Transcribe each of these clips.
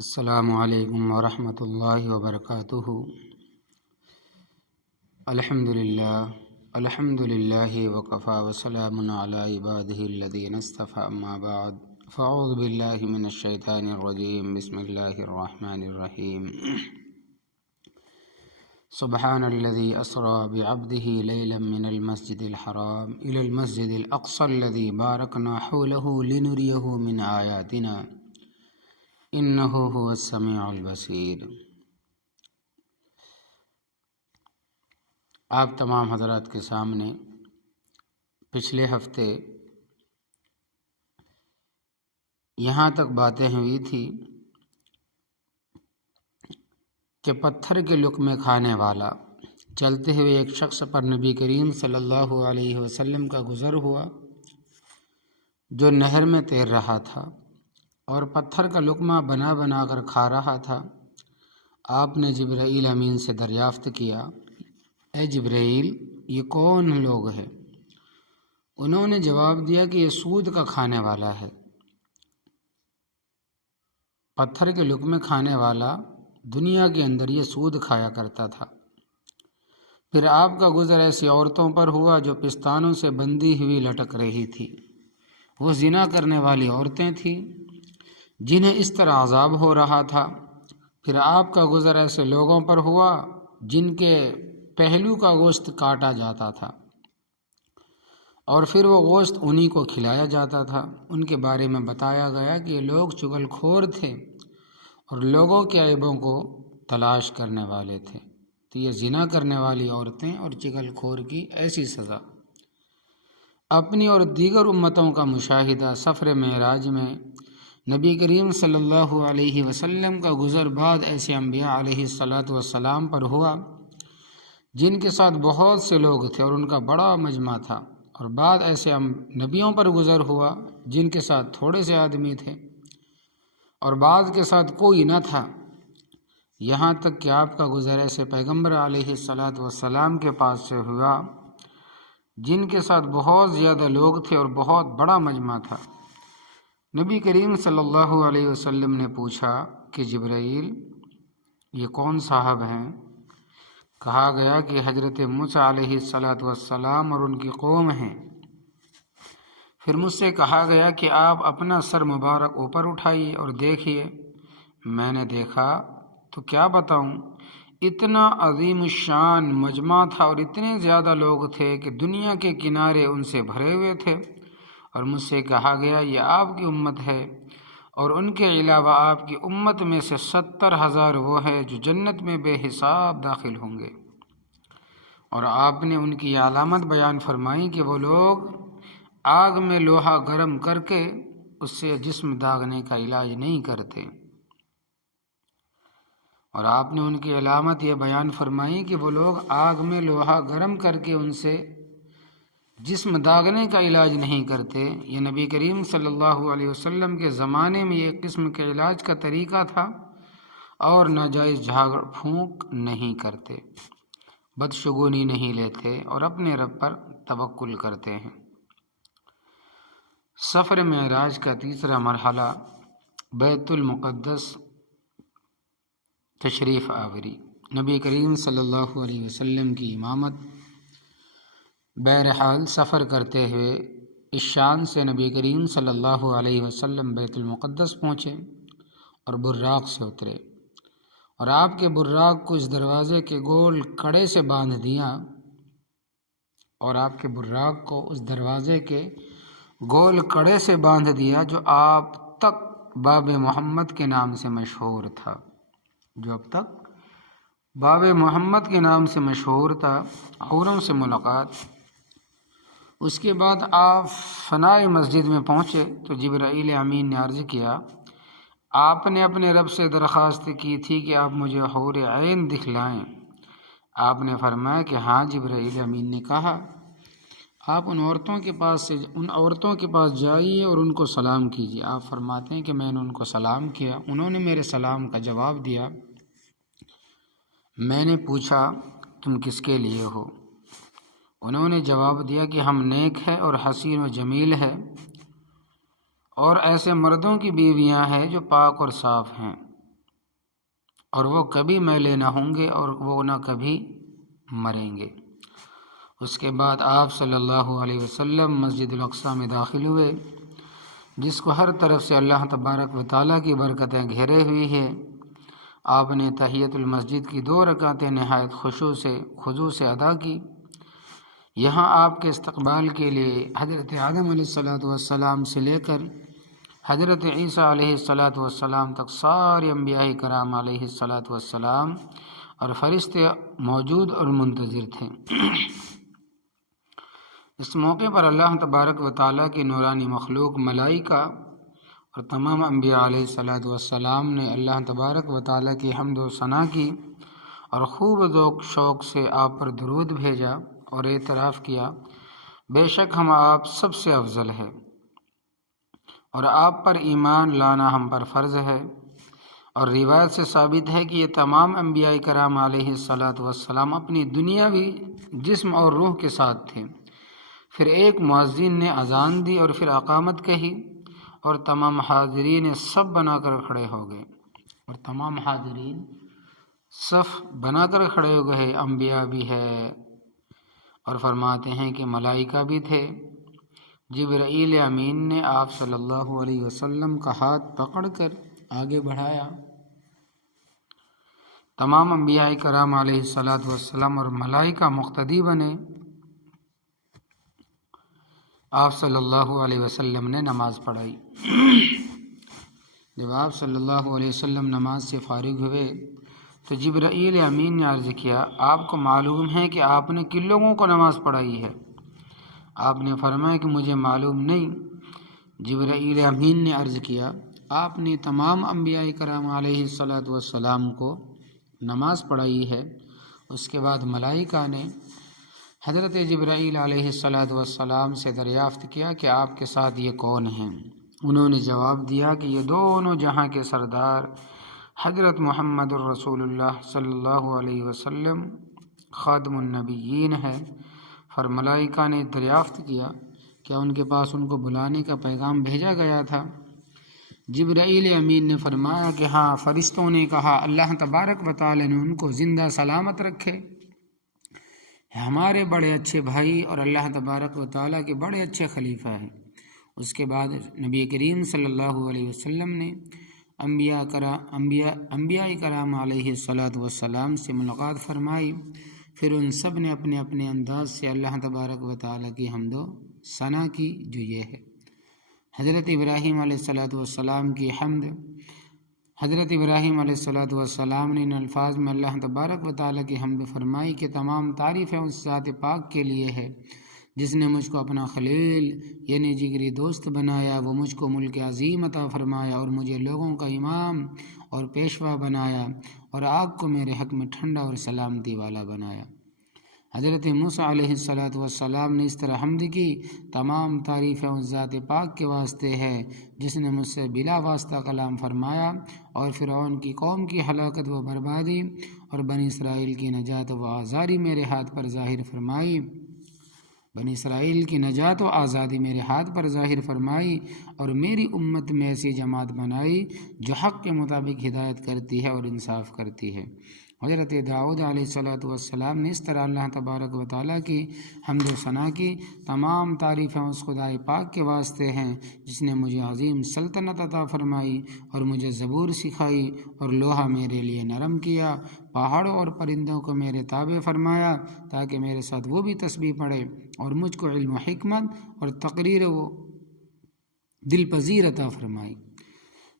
السلام علیکم ورحمۃ اللہ وبرکاتہ۔ الحمد للہ وکفی وسلام علی عبادہ الذین اصطفی، اما بعد فاعوذ باللہ من الشیطان الرجیم، بسم اللہ الرحمن الرحیم۔ سبحان الذی اسری بعبدہ لیلا من المسجد الحرام الی المسجد الاقصی الذی بارکنا حولہ لنریہ من آیاتنا انہ هو السمیع البصیر۔ آپ تمام حضرات کے سامنے پچھلے ہفتے یہاں تک باتیں ہوئی تھی کہ پتھر کے لقمے کھانے والا چلتے ہوئے ایک شخص پر نبی کریم صلی اللہ علیہ وسلم کا گزر ہوا، جو نہر میں تیر رہا تھا اور پتھر کا لقمہ بنا بنا کر کھا رہا تھا۔ آپ نے جبرائیل امین سے دریافت کیا، اے جبرائیل، یہ کون لوگ ہیں؟ انہوں نے جواب دیا کہ یہ سود کا کھانے والا ہے۔ پتھر کے لقمے کھانے والا دنیا کے اندر یہ سود کھایا کرتا تھا۔ پھر آپ کا گزر ایسی عورتوں پر ہوا جو پستانوں سے بندھی ہوئی لٹک رہی تھی۔ وہ زنا کرنے والی عورتیں تھیں جنہیں اس طرح عذاب ہو رہا تھا۔ پھر آپ کا گزر ایسے لوگوں پر ہوا جن کے پہلو کا گوشت کاٹا جاتا تھا اور پھر وہ گوشت انہی کو کھلایا جاتا تھا۔ ان کے بارے میں بتایا گیا کہ یہ لوگ چغل خور تھے اور لوگوں کے عیبوں کو تلاش کرنے والے تھے۔ تو یہ زنا کرنے والی عورتیں اور چغل خور کی ایسی سزا۔ اپنی اور دیگر امتوں کا مشاہدہ سفر معراج میں نبی کریم صلی اللہ علیہ وسلم کا گزر بعد ایسے انبیاء علیہ الصلاۃ والسلام پر ہوا جن کے ساتھ بہت سے لوگ تھے اور ان کا بڑا مجمع تھا، اور بعد ایسے نبیوں پر گزر ہوا جن کے ساتھ تھوڑے سے آدمی تھے اور بعض کے ساتھ کوئی نہ تھا، یہاں تک کہ آپ کا گزر ایسے پیغمبر علیہ الصلاۃ والسلام کے پاس سے ہوا جن کے ساتھ بہت زیادہ لوگ تھے اور بہت بڑا مجمع تھا۔ نبی کریم صلی اللہ علیہ وسلم نے پوچھا کہ جبرائیل، یہ کون صاحب ہیں؟ کہا گیا کہ حضرت موسیٰ علیہ السلام اور ان کی قوم ہیں۔ پھر مجھ سے کہا گیا کہ آپ اپنا سر مبارک اوپر اٹھائیے اور دیکھیے۔ میں نے دیکھا تو کیا بتاؤں، اتنا عظیم الشان مجمع تھا اور اتنے زیادہ لوگ تھے کہ دنیا کے کنارے ان سے بھرے ہوئے تھے، اور مجھ سے کہا گیا یہ آپ کی امت ہے، اور ان کے علاوہ آپ کی امت میں سے 70,000 وہ ہیں جو جنت میں بے حساب داخل ہوں گے۔ اور آپ نے ان کی علامت بیان فرمائی کہ وہ لوگ آگ میں لوہا گرم کر کے اس سے جسم داغنے کا علاج نہیں کرتے، اور آپ نے ان کی علامت یہ بیان فرمائی کہ وہ لوگ آگ میں لوہا گرم کر کے ان سے جسم داغنے کا علاج نہیں کرتے۔ یہ نبی کریم صلی اللہ علیہ وسلم کے زمانے میں ایک قسم کے علاج کا طریقہ تھا، اور ناجائز جھاڑ پھونک نہیں کرتے، بدشگونی نہیں لیتے اور اپنے رب پر توکل کرتے ہیں۔ سفر معراج کا تیسرا مرحلہ بیت المقدس تشریف آوری۔ نبی کریم صلی اللہ علیہ وسلم کی امامت۔ بہرحال سفر کرتے ہوئے اس شان سے نبی کریم صلی اللہ علیہ وسلم بیت المقدس پہنچے اور براق سے اترے، اور آپ کے براق کو اس دروازے کے گول کڑے سے باندھ دیا، جو آپ تک باب محمد کے نام سے مشہور تھا، حوروں سے ملاقات۔ اس کے بعد آپ فنائے مسجد میں پہنچے تو جبرائیل امین نے عرض کیا، آپ نے اپنے رب سے درخواست کی تھی کہ آپ مجھے حور عین دکھلائیں۔ آپ نے فرمایا کہ ہاں جبرائیل امین نے کہا، آپ ان عورتوں کے پاس جائیے اور ان کو سلام کیجیے۔ آپ فرماتے ہیں کہ میں نے ان کو سلام کیا، انہوں نے میرے سلام کا جواب دیا۔ میں نے پوچھا تم کس کے لیے ہو؟ انہوں نے جواب دیا کہ ہم نیک ہے اور حسین و جمیل ہے، اور ایسے مردوں کی بیویاں ہیں جو پاک اور صاف ہیں۔ اور وہ کبھی میلے نہ ہوں گے اور وہ نہ کبھی مریں گے۔ اس کے بعد آپ صلی اللہ علیہ وسلم مسجد الاقصیٰ میں داخل ہوئے، جس کو ہر طرف سے اللہ تبارک و تعالیٰ کی برکتیں گھیرے ہوئی ہیں۔ آپ نے تحیۃ المسجد کی 2 رکعتیں نہایت خضوع سے ادا کی۔ یہاں آپ کے استقبال کے لیے حضرت آدم علیہ السلام سے لے کر حضرت عیسیٰ علیہ السلام تک سارے انبیاء کرام علیہ السلام اور فرشتے موجود اور منتظر تھے۔ اس موقع پر اللہ تبارک و تعالیٰ کی نورانی مخلوق ملائکہ اور تمام انبیاء علیہ السلام نے اللہ تبارک و تعالیٰ کی حمد و ثنا کی اور خوب ذوق شوق سے آپ پر درود بھیجا اور اعتراف کیا، بے شک ہم آپ سب سے افضل ہے اور آپ پر ایمان لانا ہم پر فرض ہے۔ اور روایت سے ثابت ہے کہ یہ تمام انبیاء کرام علیہ السلام اپنی دنیاوی جسم اور روح کے ساتھ تھے۔ پھر ایک مؤذن نے اذان دی اور پھر اقامت کہی اور تمام حاضرین صف بنا کر کھڑے ہو گئے ہو گئے انبیاء بھی ہے اور فرماتے ہیں کہ ملائکہ بھی تھے۔ جبرائیل امین نے آپ صلی اللہ علیہ وسلم کا ہاتھ پکڑ کر آگے بڑھایا۔ تمام انبیاء کرام علیہ السلام اور ملائکہ مقتدی بنے۔ آپ صلی اللہ علیہ وسلم نے نماز پڑھائی۔ جب آپ صلی اللہ علیہ وسلم نماز سے فارغ ہوئے تو جبرائیل امین نے عرض کیا، آپ کو معلوم ہے کہ آپ نے کن لوگوں کو نماز پڑھائی ہے؟ آپ نے فرمایا کہ مجھے معلوم نہیں۔ جبرائیل امین نے عرض کیا، آپ نے تمام انبیاء کرام علیہ السلام کو نماز پڑھائی ہے۔ اس کے بعد ملائکہ نے حضرت جبرائیل علیہ السلام سے دریافت کیا کہ آپ کے ساتھ یہ کون ہیں؟ انہوں نے جواب دیا کہ یہ دونوں جہاں کے سردار حضرت محمد الرسول اللہ صلی اللہ علیہ وسلم خاتم النبیین ہے۔ پھر ملائکہ نے دریافت کیا کیا ان کے پاس ان کو بلانے کا پیغام بھیجا گیا تھا؟ جبرائیل امین نے فرمایا کہ ہاں، فرشتوں نے کہا اللہ تبارک و تعالی نے ان کو زندہ سلامت رکھے، ہمارے بڑے اچھے بھائی اور اللہ تبارک و تعالیٰ کے بڑے اچھے خلیفہ ہیں۔ اس کے بعد نبی کریم صلی اللہ علیہ وسلم نے انبیاء کرام علیہ السلام سے ملاقات فرمائی۔ پھر ان سب نے اپنے اپنے انداز سے اللہ تبارک و تعالیٰ کی حمد و ثنا کی، جو یہ ہے۔ حضرت ابراہیم علیہ السلام کی حمد، حضرت ابراہیم علیہ السلام نے ان الفاظ میں اللہ تبارک و تعالیٰ کی حمد فرمائی کہ تمام تعریفیں اس ذات پاک کے لیے ہے جس نے مجھ کو اپنا خلیل یعنی جگری دوست بنایا، وہ مجھ کو ملک عظیم عطا فرمایا اور مجھے لوگوں کا امام اور پیشوا بنایا اور آگ کو میرے حق میں ٹھنڈا اور سلامتی والا بنایا۔ حضرت موسیٰ علیہ السلام نے اس طرح حمد کی، تمام تعریفیں اس ذات پاک کے واسطے ہے جس نے مجھ سے بلا واسطہ کلام فرمایا اور فرعون کی قوم کی ہلاکت و بربادی اور بنی اسرائیل کی نجات و آزادی میرے ہاتھ پر ظاہر فرمائی اور میری امت میں ایسی جماعت بنائی جو حق کے مطابق ہدایت کرتی ہے اور انصاف کرتی ہے۔ حضرت داؤد علیہ السلام نے اس طرح اللہ تبارک و تعالیٰ کی حمد و ثنا کی، تمام تعریفیں اس خدائے پاک کے واسطے ہیں جس نے مجھے عظیم سلطنت عطا فرمائی اور مجھے زبور سکھائی اور لوہا میرے لیے نرم کیا، پہاڑوں اور پرندوں کو میرے تابع فرمایا تاکہ میرے ساتھ وہ بھی تسبیح پڑھے، اور مجھ کو علم و حکمت اور تقریر و دل پذیر عطا فرمائی۔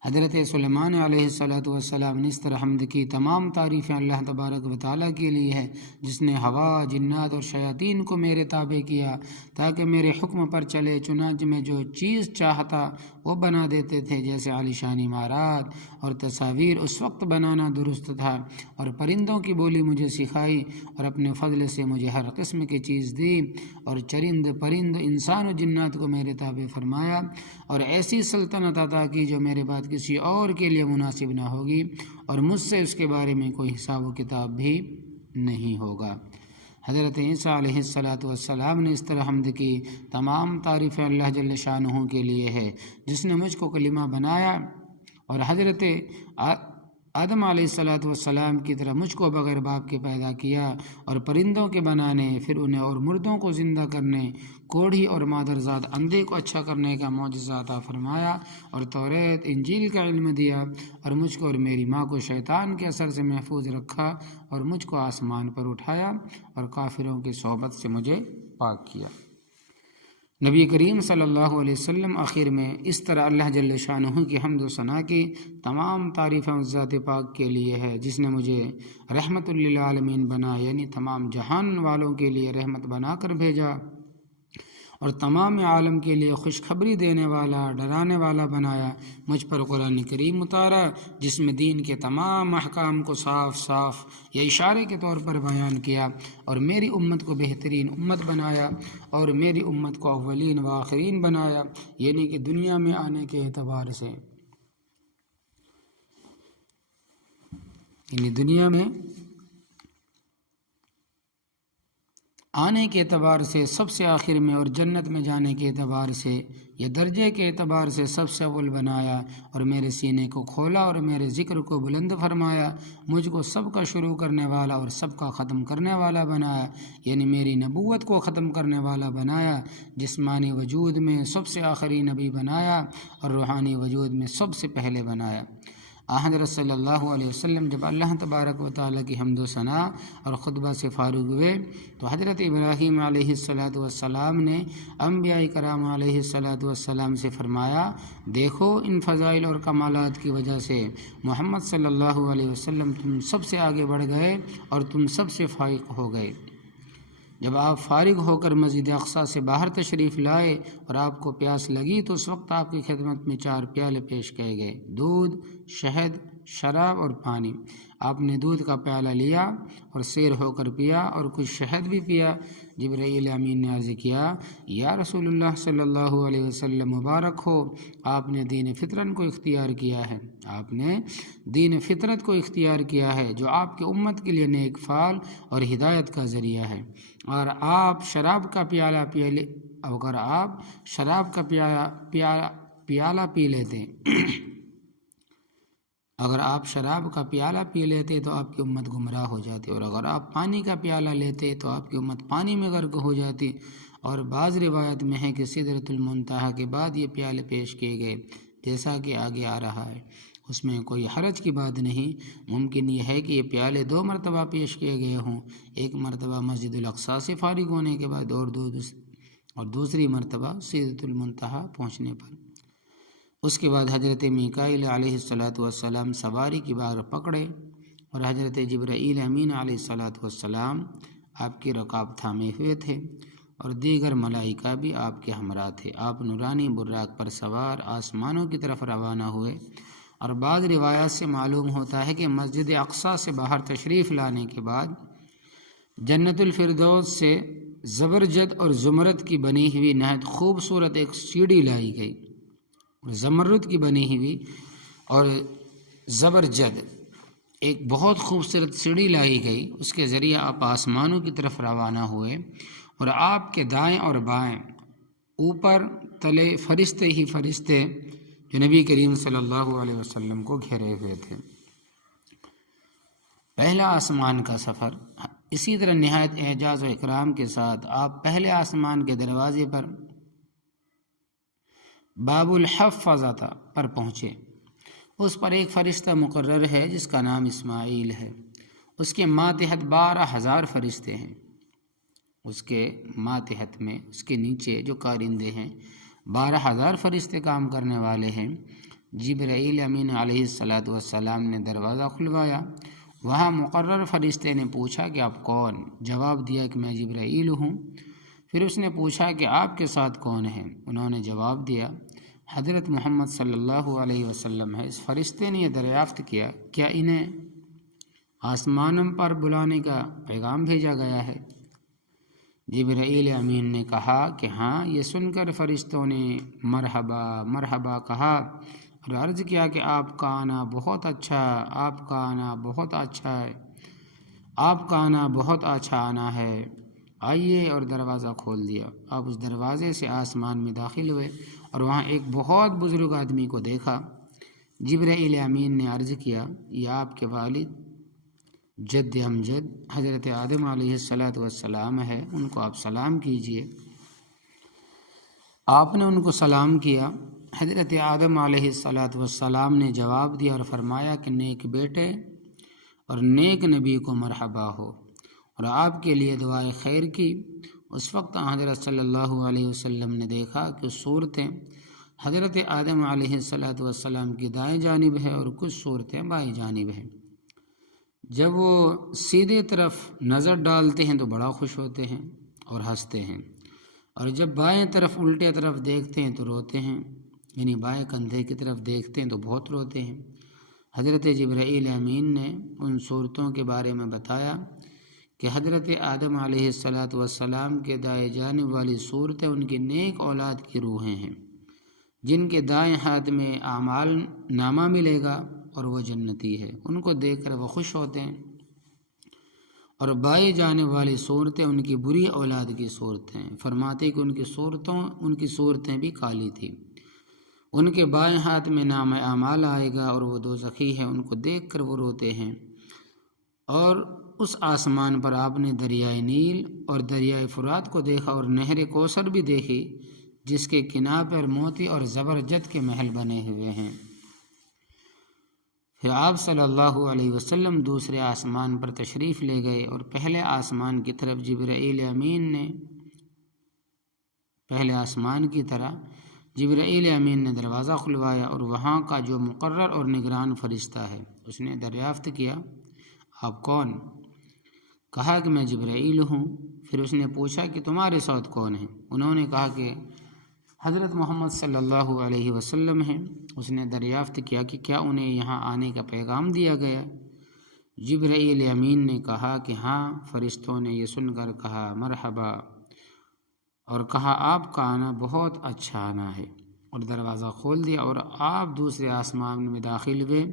حضرت سلیمان علیہ السلام نے اس طرح حمد کی، تمام تعریفیں اللہ تبارک و تعالیٰ کے لیے ہے جس نے ہوا، جنات اور شیاطین کو میرے تابع کیا تاکہ میرے حکم پر چلے، چنانچہ میں جو چیز چاہتا وہ بنا دیتے تھے، جیسے عالیشان عمارات اور تصاویر اس وقت بنانا درست تھا، اور پرندوں کی بولی مجھے سکھائی اور اپنے فضل سے مجھے ہر قسم کی چیز دی، اور چرند پرند انسان و جنات کو میرے تابع فرمایا اور ایسی سلطنت عطا کی جو میرے بعد کسی اور کے لیے مناسب نہ ہوگی، اور مجھ سے اس کے بارے میں کوئی حساب و کتاب بھی نہیں ہوگا۔ حضرت عیسیٰ علیہ السلام نے اس طرح حمد کی، تمام تعریفیں اللہ جل شانہ کے لیے ہے جس نے مجھ کو کلمہ بنایا اور حضرت آدم علیہ الصلوۃ والسلام کی طرح مجھ کو بغیر باپ کے پیدا کیا اور پرندوں کے بنانے، پھر انہیں اور مردوں کو زندہ کرنے، کوڑھی اور مادرزاد اندھے کو اچھا کرنے کا معجزہ عطا فرمایا، اور توریت انجیل کا علم دیا، اور مجھ کو اور میری ماں کو شیطان کے اثر سے محفوظ رکھا، اور مجھ کو آسمان پر اٹھایا اور کافروں کی صحبت سے مجھے پاک کیا۔ نبی کریم صلی اللہ علیہ وسلم آخر میں اس طرح اللہ جل شانہ کی حمد و ثنا کی تمام تعریفیں اس ذات پاک کے لیے ہے جس نے مجھے رحمت للعالمین بنا، یعنی تمام جہان والوں کے لیے رحمت بنا کر بھیجا، اور تمام عالم کے لیے خوشخبری دینے والا، ڈرانے والا بنایا۔ مجھ پر قرآن کریم اتارا جس میں دین کے تمام احکام کو صاف صاف یا اشارے کے طور پر بیان کیا، اور میری امت کو بہترین امت بنایا، اور میری امت کو اولین و آخرین بنایا، یعنی کہ دنیا میں آنے کے اعتبار سے، یعنی دنیا میں آنے کے اعتبار سے سب سے آخر میں، اور جنت میں جانے کے اعتبار سے یا درجے کے اعتبار سے سب سے اول بنایا، اور میرے سینے کو کھولا اور میرے ذکر کو بلند فرمایا، مجھ کو سب کا شروع کرنے والا اور سب کا ختم کرنے والا بنایا، یعنی میری نبوت کو ختم کرنے والا بنایا، جسمانی وجود میں سب سے آخری نبی بنایا، اور روحانی وجود میں سب سے پہلے بنایا۔ حضرت صلی اللہ علیہ وسلم جب اللہ تبارک و تعالیٰ کی حمد و ثنا اور خطبہ سے فارغ ہوئے تو حضرت ابراہیم علیہ الصلوۃ والسلام نے انبیاء کرام علیہ الصلوۃ والسلام سے فرمایا، دیکھو ان فضائل اور کمالات کی وجہ سے محمد صلی اللہ علیہ وسلم تم سب سے آگے بڑھ گئے اور تم سب سے فائق ہو گئے۔ جب آپ فارغ ہو کر مسجد اقصیٰ سے باہر تشریف لائے اور آپ کو پیاس لگی تو اس وقت آپ کی خدمت میں 4 پیالے پیش کیے گئے، دودھ، شہد، شراب اور پانی۔ آپ نے دودھ کا پیالہ لیا اور سیر ہو کر پیا، اور کچھ شہد بھی پیا۔ جبرائیل امین نے عرض کیا، یا رسول اللہ صلی اللہ علیہ وسلم مبارک ہو، آپ نے دین فطرت کو اختیار کیا ہے، آپ نے دین فطرت کو اختیار کیا ہے جو آپ کی امت کے لیے نیک فال اور ہدایت کا ذریعہ ہے۔ اور آپ شراب کا پیالہ پی لیتے اگر آپ شراب کا پیالہ پی لیتے تو آپ کی امت گمراہ ہو جاتی، اور اگر آپ پانی کا پیالہ لیتے تو آپ کی امت پانی میں غرق ہو جاتی۔ اور بعض روایت میں ہے کہ سدرۃ المنتہا کے بعد یہ پیالے پیش کیے گئے، جیسا کہ آگے آ رہا ہے۔ اس میں کوئی حرج کی بات نہیں، ممکن یہ ہے کہ یہ پیالے 2 مرتبہ پیش کیے گئے ہوں، ایک مرتبہ مسجد الاقصیٰ سے فارغ ہونے کے بعد اور دوسری مرتبہ سدرۃ المنتہا پہنچنے پر۔ اس کے بعد حضرت میکائیل علیہ الصلوۃ والسلام سواری کی بار پکڑے، اور حضرت جبرائیل امین علیہ الصلوۃ والسلام آپ کی رکاب تھامے ہوئے تھے، اور دیگر ملائکہ بھی آپ کے ہمراہ تھے۔ آپ نورانی براق پر سوار آسمانوں کی طرف روانہ ہوئے، اور بعض روایات سے معلوم ہوتا ہے کہ مسجد اقصیٰ سے باہر تشریف لانے کے بعد جنت الفردوس سے زبرجد اور زمرد کی بنی ہوئی نہایت خوبصورت ایک سیڑھی لائی گئی، زمرد کی بنی ہوئی اور زبرجد ایک بہت خوبصورت سیڑھی لائی گئی، اس کے ذریعے آپ آسمانوں کی طرف روانہ ہوئے، اور آپ کے دائیں اور بائیں اوپر تلے فرشتے ہی فرشتے جو نبی کریم صلی اللہ علیہ وسلم کو گھیرے ہوئے تھے۔ پہلا آسمان کا سفر اسی طرح نہایت اعجاز و اکرام کے ساتھ آپ پہلے آسمان کے دروازے پر باب الحفظہ پر پہنچے۔ اس پر ایک فرشتہ مقرر ہے جس کا نام اسماعیل ہے، اس کے ماتحت 12,000 فرشتے ہیں، اس کے ماتحت میں اس کے نیچے جو کارندے ہیں 12,000 فرشتے کام کرنے والے ہیں۔ جبرائیل امین علیہ الصلوۃ والسلام نے دروازہ کھلوایا، وہاں مقرر فرشتے نے پوچھا کہ آپ کون؟ جواب دیا کہ میں جبرائیل ہوں۔ پھر اس نے پوچھا کہ آپ کے ساتھ کون ہیں؟ انہوں نے جواب دیا حضرت محمد صلی اللہ علیہ وسلم ہے۔ اس فرشتے نے یہ دریافت کیا کیا انہیں آسمانوں پر بلانے کا پیغام بھیجا گیا ہے؟ جبرائیل امین نے کہا کہ ہاں۔ یہ سن کر فرشتوں نے مرحبا مرحبا کہا اور عرض کیا کہ آپ کا آنا بہت اچھا، آپ کا آنا بہت اچھا ہے، آپ کا آنا بہت اچھا آنا ہے، آئیے، اور دروازہ کھول دیا۔ آپ اس دروازے سے آسمان میں داخل ہوئے اور وہاں ایک بہت بزرگ آدمی کو دیکھا جبرائیل امین نے عرض کیا، یہ آپ کے والد جد امجد حضرت آدم علیہ السلام ہے، ان کو آپ سلام کیجئے۔ آپ نے ان کو سلام کیا۔ حضرت آدم علیہ السلام نے جواب دیا اور فرمایا کہ نیک بیٹے اور نیک نبی کو مرحبا ہو، اور آپ کے لیے دعائے خیر کی۔ اس وقت حضرت صلی اللہ علیہ وسلم نے دیکھا کہ صورتیں حضرت آدم علیہ السلام کی دائیں جانب ہے اور کچھ صورتیں بائیں جانب ہیں۔ جب وہ سیدھے طرف نظر ڈالتے ہیں تو بڑا خوش ہوتے ہیں اور ہنستے ہیں، اور جب بائیں طرف الٹے طرف دیکھتے ہیں تو روتے ہیں، یعنی بائیں کندھے کی طرف دیکھتے ہیں تو بہت روتے ہیں۔ حضرت جبرائیل امین نے ان صورتوں کے بارے میں بتایا کہ حضرت آدم علیہ السلام کے دائیں جانب والی صورتیں ان کی نیک اولاد کی روحیں ہیں، جن کے دائیں ہاتھ میں اعمال نامہ ملے گا اور وہ جنتی ہے، ان کو دیکھ کر وہ خوش ہوتے ہیں۔ اور بائیں جانب والی صورتیں ان کی بری اولاد کی صورتیں، فرماتے کہ ان کی صورتیں بھی کالی تھیں، ان کے بائیں ہاتھ میں نام اعمال آئے گا اور وہ دوزخی ہے، ان کو دیکھ کر وہ روتے ہیں۔ اور اس آسمان پر آپ نے دریائے نیل اور دریائے فرات کو دیکھا اور نہر کوثر بھی دیکھی، جس کے کنارے پر موتی اور زبرجد کے محل بنے ہوئے ہیں۔ پھر آپ صلی اللہ علیہ وسلم دوسرے آسمان پر تشریف لے گئے اور پہلے آسمان کی طرف جبرائیل امین نے دروازہ کھلوایا، اور وہاں کا جو مقرر اور نگران فرشتہ ہے اس نے دریافت کیا، آپ کون؟ کہا کہ میں جبرائیل ہوں۔ پھر اس نے پوچھا کہ تمہارے ساتھ کون ہے؟ انہوں نے کہا کہ حضرت محمد صلی اللہ علیہ وسلم ہیں۔ اس نے دریافت کیا کہ کیا انہیں یہاں آنے کا پیغام دیا گیا؟ جبرائیل امین نے کہا کہ ہاں۔ فرشتوں نے یہ سن کر کہا مرحبا، اور کہا آپ کا آنا بہت اچھا آنا ہے، اور دروازہ کھول دیا اور آپ دوسرے آسمان میں داخل ہوئے۔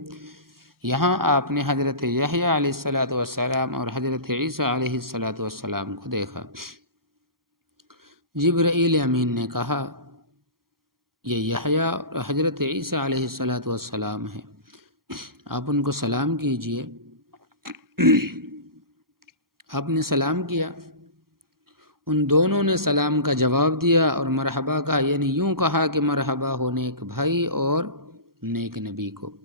یہاں آپ نے حضرت یحییٰ علیہ السلام اور حضرت عیسیٰ علیہ السلام کو دیکھا۔ جبرائیل امین نے کہا یہ یحییٰ اور حضرت عیسیٰ علیہ السلام ہیں، آپ ان کو سلام کیجئے۔ آپ نے سلام کیا، ان دونوں نے سلام کا جواب دیا اور مرحبا کہا، یعنی یوں کہا کہ مرحبا ہو نیک بھائی اور نیک نبی کو۔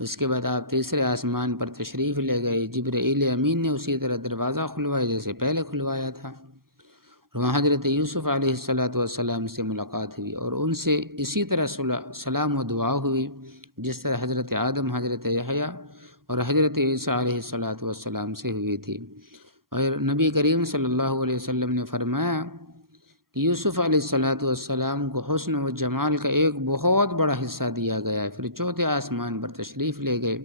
اس کے بعد آپ تیسرے آسمان پر تشریف لے گئے۔ جبرائیل امین نے اسی طرح دروازہ کھلوایا جیسے پہلے کھلوایا تھا، اور وہاں حضرت یوسف علیہ السلام سے ملاقات ہوئی اور ان سے اسی طرح سلام و دعا ہوئی جس طرح حضرت آدم، حضرت یحییٰ اور حضرت عیسیٰ علیہ السلام سے ہوئی تھی۔ اور نبی کریم صلی اللہ علیہ وسلم نے فرمایا کہ یوسف علیہ السلام کو حسن و جمال کا ایک بہت بڑا حصہ دیا گیا ہے۔ پھر چوتھے آسمان پر تشریف لے گئے،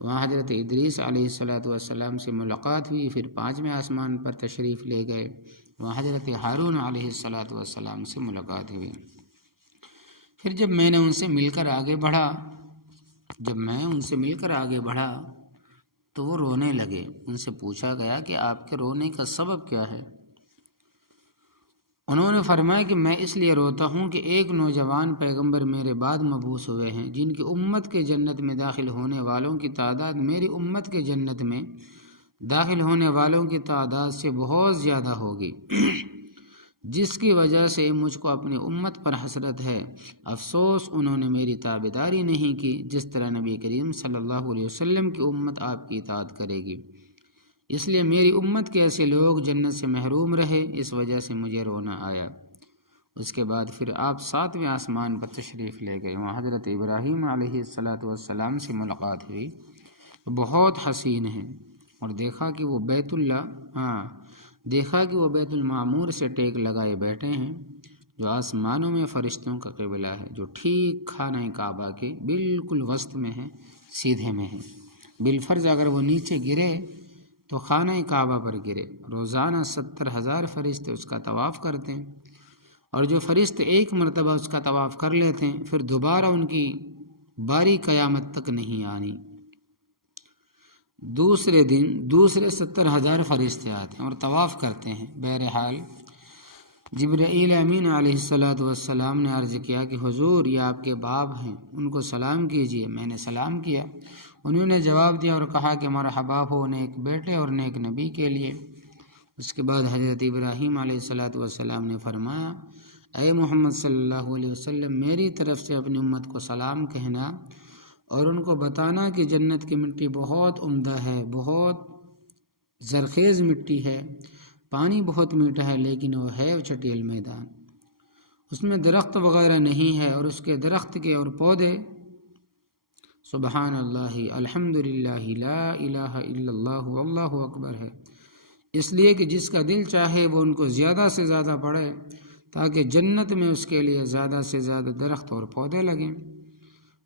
وہاں حضرت ادریس علیہ السلام سے ملاقات ہوئی۔ پھر پانچویں آسمان پر تشریف لے گئے، وہاں حضرت ہارون علیہ السلام سے ملاقات ہوئی۔ پھر جب میں ان سے مل کر آگے بڑھا تو وہ رونے لگے۔ ان سے پوچھا گیا کہ آپ کے رونے کا سبب کیا ہے؟ انہوں نے فرمایا کہ میں اس لیے روتا ہوں کہ ایک نوجوان پیغمبر میرے بعد مبعوث ہوئے ہیں، جن کی امت کے جنت میں داخل ہونے والوں کی تعداد میری امت کے جنت میں داخل ہونے والوں کی تعداد سے بہت زیادہ ہوگی، جس کی وجہ سے مجھ کو اپنی امت پر حسرت ہے۔ افسوس انہوں نے میری تابعداری نہیں کی جس طرح نبی کریم صلی اللہ علیہ وسلم کی امت آپ کی اطاعت کرے گی، اس لیے میری امت کے ایسے لوگ جنت سے محروم رہے، اس وجہ سے مجھے رونا آیا۔ اس کے بعد پھر آپ ساتویں آسمان پر تشریف لے گئے، وہاں حضرت ابراہیم علیہ السلام سے ملاقات ہوئی، بہت حسین ہیں، اور دیکھا کہ وہ بیت المعمور سے ٹیک لگائے بیٹھے ہیں، جو آسمانوں میں فرشتوں کا قبلہ ہے، جو ٹھیک خانہ کعبہ کے بالکل وسط میں ہے، سیدھے میں ہے۔ بالفرض اگر وہ نیچے گرے تو خانہ کعبہ پر گرے۔ روزانہ 70,000 فرشتے اس کا طواف کرتے ہیں، اور جو فرشتے ایک مرتبہ اس کا طواف کر لیتے ہیں پھر دوبارہ ان کی باری قیامت تک نہیں آنی۔ دوسرے دن دوسرے 70,000 فرشتے آتے ہیں اور طواف کرتے ہیں۔ بہرحال جبرائیل امین علیہ السلام نے عرض کیا کہ حضور یہ آپ کے باپ ہیں، ان کو سلام کیجیے۔ میں نے سلام کیا، انہوں نے جواب دیا اور کہا کہ مرحبا ہو نیک بیٹے اور نیک نبی کے لیے۔ اس کے بعد حضرت ابراہیم علیہ السلام نے فرمایا، اے محمد صلی اللہ علیہ وسلم، میری طرف سے اپنی امت کو سلام کہنا اور ان کو بتانا کہ جنت کی مٹی بہت عمدہ ہے، بہت زرخیز مٹی ہے، پانی بہت میٹھا ہے، لیکن وہ ہے چٹیل میدان، اس میں درخت وغیرہ نہیں ہے، اور اس کے درخت کے اور پودے سبحان اللہ، الحمدللہ، لا الہ الا اللہ، واللہ اکبر ہے، اس لیے کہ جس کا دل چاہے وہ ان کو زیادہ سے زیادہ پڑھے تاکہ جنت میں اس کے لیے زیادہ سے زیادہ درخت اور پودے لگیں۔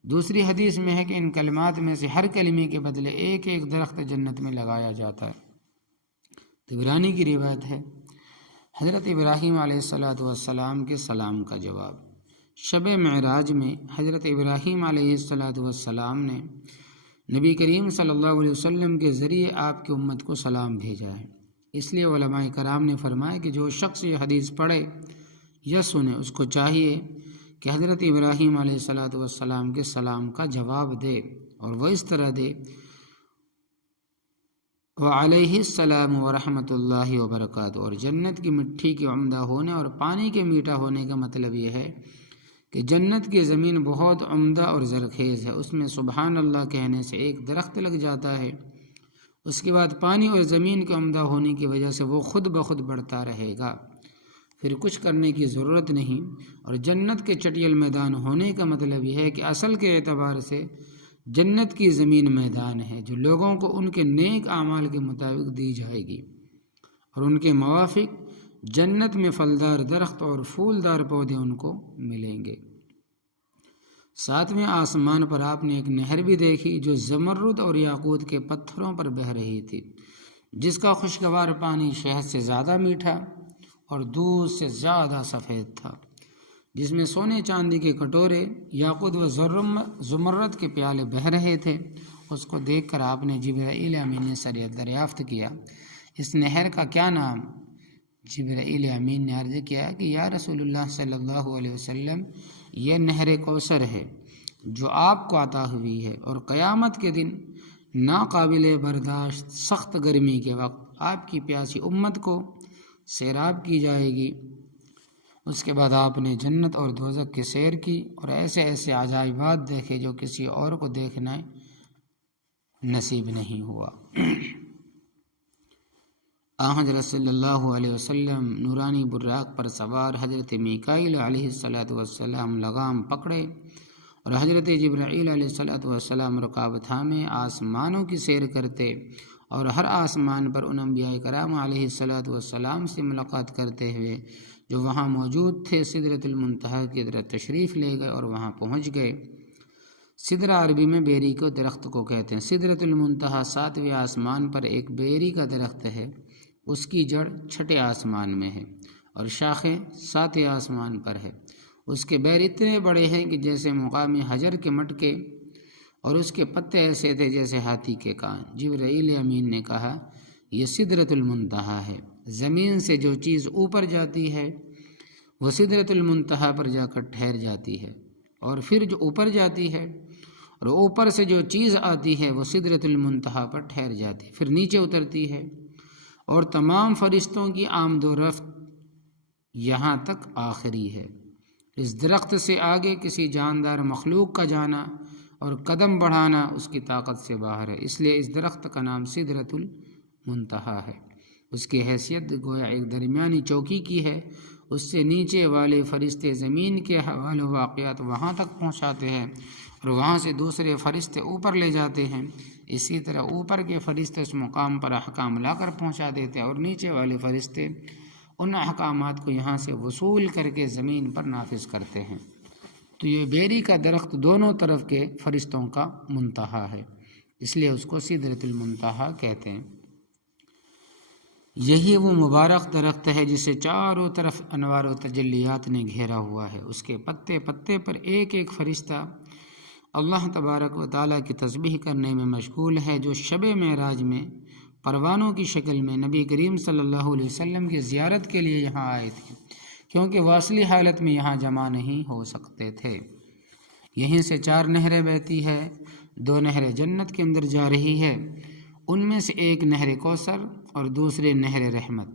دوسری حدیث میں ہے کہ ان کلمات میں سے ہر کلمے کے بدلے ایک ایک درخت جنت میں لگایا جاتا ہے۔ طبرانی کی روایت ہے، حضرت ابراہیم علیہ السلام کے سلام کا جواب۔ شب معراج میں حضرت ابراہیم علیہ السلام نے نبی کریم صلی اللہ علیہ وسلم کے ذریعے آپ کی امت کو سلام بھیجا ہے۔ اس لیے علماء کرام نے فرمایا کہ جو شخص یہ حدیث پڑھے یا سنے، اس کو چاہیے کہ حضرت ابراہیم علیہ السلام کے سلام کا جواب دے، اور وہ اس طرح دے، وعلیہ السلام ورحمۃ اللہ وبرکاتہ۔ اور جنت کی مٹی کے عمدہ ہونے اور پانی کے میٹھا ہونے کا مطلب یہ ہے کہ جنت کی زمین بہت عمدہ اور زرخیز ہے، اس میں سبحان اللہ کہنے سے ایک درخت لگ جاتا ہے، اس کے بعد پانی اور زمین کے عمدہ ہونے کی وجہ سے وہ خود بخود بڑھتا رہے گا، پھر کچھ کرنے کی ضرورت نہیں۔ اور جنت کے چٹیل میدان ہونے کا مطلب یہ ہے کہ اصل کے اعتبار سے جنت کی زمین میدان ہے جو لوگوں کو ان کے نیک اعمال کے مطابق دی جائے گی، اور ان کے موافق جنت میں پھلدار درخت اور پھولدار پودے ان کو ملیں گے۔ ساتویں آسمان پر آپ نے ایک نہر بھی دیکھی جو زمرد اور یاقوت کے پتھروں پر بہہ رہی تھی، جس کا خوشگوار پانی شہد سے زیادہ میٹھا اور دودھ سے زیادہ سفید تھا، جس میں سونے چاندی کے کٹورے، یاقوت و زمرد کے پیالے بہہ رہے تھے۔ اس کو دیکھ کر آپ نے جبرائیل امین نے سے دریافت کیا، اس نہر کا کیا نام؟ جبرائیل امین نے عرض کیا کہ یا رسول اللہ صلی اللہ علیہ وسلم، یہ نہر کوثر ہے جو آپ کو عطا ہوئی ہے، اور قیامت کے دن ناقابل برداشت سخت گرمی کے وقت آپ کی پیاسی امت کو سیراب کی جائے گی۔ اس کے بعد آپ نے جنت اور دوزخ کی سیر کی اور ایسے ایسے عجائبات دیکھے جو کسی اور کو دیکھنا نصیب نہیں ہوا۔ حضرت صلی اللہ علیہ وسلم نورانی براق پر سوار حضرت میکائیل علیہ السلام لگام پکڑے اور حضرت جبرائیل علیہ السلام رکاب تھامے آسمانوں کی سیر کرتے، اور ہر آسمان پر ان انبیاء کرام علیہ السلام سے ملاقات کرتے ہوئے جو وہاں موجود تھے سدرۃ المنتہا کی طرف تشریف لے گئے اور وہاں پہنچ گئے۔ سدرہ عربی میں بیری کو درخت کو کہتے ہیں۔ سدرۃ المنتہا 7ویں آسمان پر ایک بیری کا درخت ہے، اس کی جڑ 6 آسمان میں ہے اور شاخیں 7 آسمان پر ہے۔ اس کے بیر اتنے بڑے ہیں کہ جیسے مقامی حجر کے مٹکے، اور اس کے پتے ایسے تھے جیسے ہاتھی کے کان۔ جبرائیل امین نے کہا یہ سدرۃ المنتہا ہے، زمین سے جو چیز اوپر جاتی ہے وہ سدرۃ المنتہا پر جا کر ٹھہر جاتی ہے، اور پھر جو اوپر جاتی ہے اور اوپر سے جو چیز آتی ہے وہ سدرۃ المنتہا پر ٹھہر جاتی ہے، پھر نیچے اترتی ہے، اور تمام فرشتوں کی آمد و رفت یہاں تک آخری ہے۔ اس درخت سے آگے کسی جاندار مخلوق کا جانا اور قدم بڑھانا اس کی طاقت سے باہر ہے، اس لیے اس درخت کا نام سدرۃ المنتہا ہے۔ اس کی حیثیت گویا ایک درمیانی چوکی کی ہے، اس سے نیچے والے فرشتے زمین کے احوال و واقعات وہاں تک پہنچاتے ہیں اور وہاں سے دوسرے فرشتے اوپر لے جاتے ہیں، اسی طرح اوپر کے فرشتے اس مقام پر احکام لا کر پہنچا دیتے ہیں اور نیچے والے فرشتے ان احکامات کو یہاں سے وصول کر کے زمین پر نافذ کرتے ہیں۔ تو یہ بیری کا درخت دونوں طرف کے فرشتوں کا منتہا ہے، اس لیے اس کو سدرۃ المنتہا کہتے ہیں۔ یہی وہ مبارک درخت ہے جسے چاروں طرف انوار و تجلیات نے گھیرا ہوا ہے۔ اس کے پتے پتے پر ایک ایک فرشتہ اللہ تبارک و تعالیٰ کی تسبیح کرنے میں مشغول ہے، جو شب معراج میں پروانوں کی شکل میں نبی کریم صلی اللہ علیہ وسلم کی زیارت کے لیے یہاں آئے تھے، کیونکہ وہ اصلی حالت میں یہاں جمع نہیں ہو سکتے تھے۔ یہیں سے 4 نہریں بہتی ہے، 2 نہریں جنت کے اندر جا رہی ہے، ان میں سے ایک نہر کوثر اور دوسری نہر رحمت۔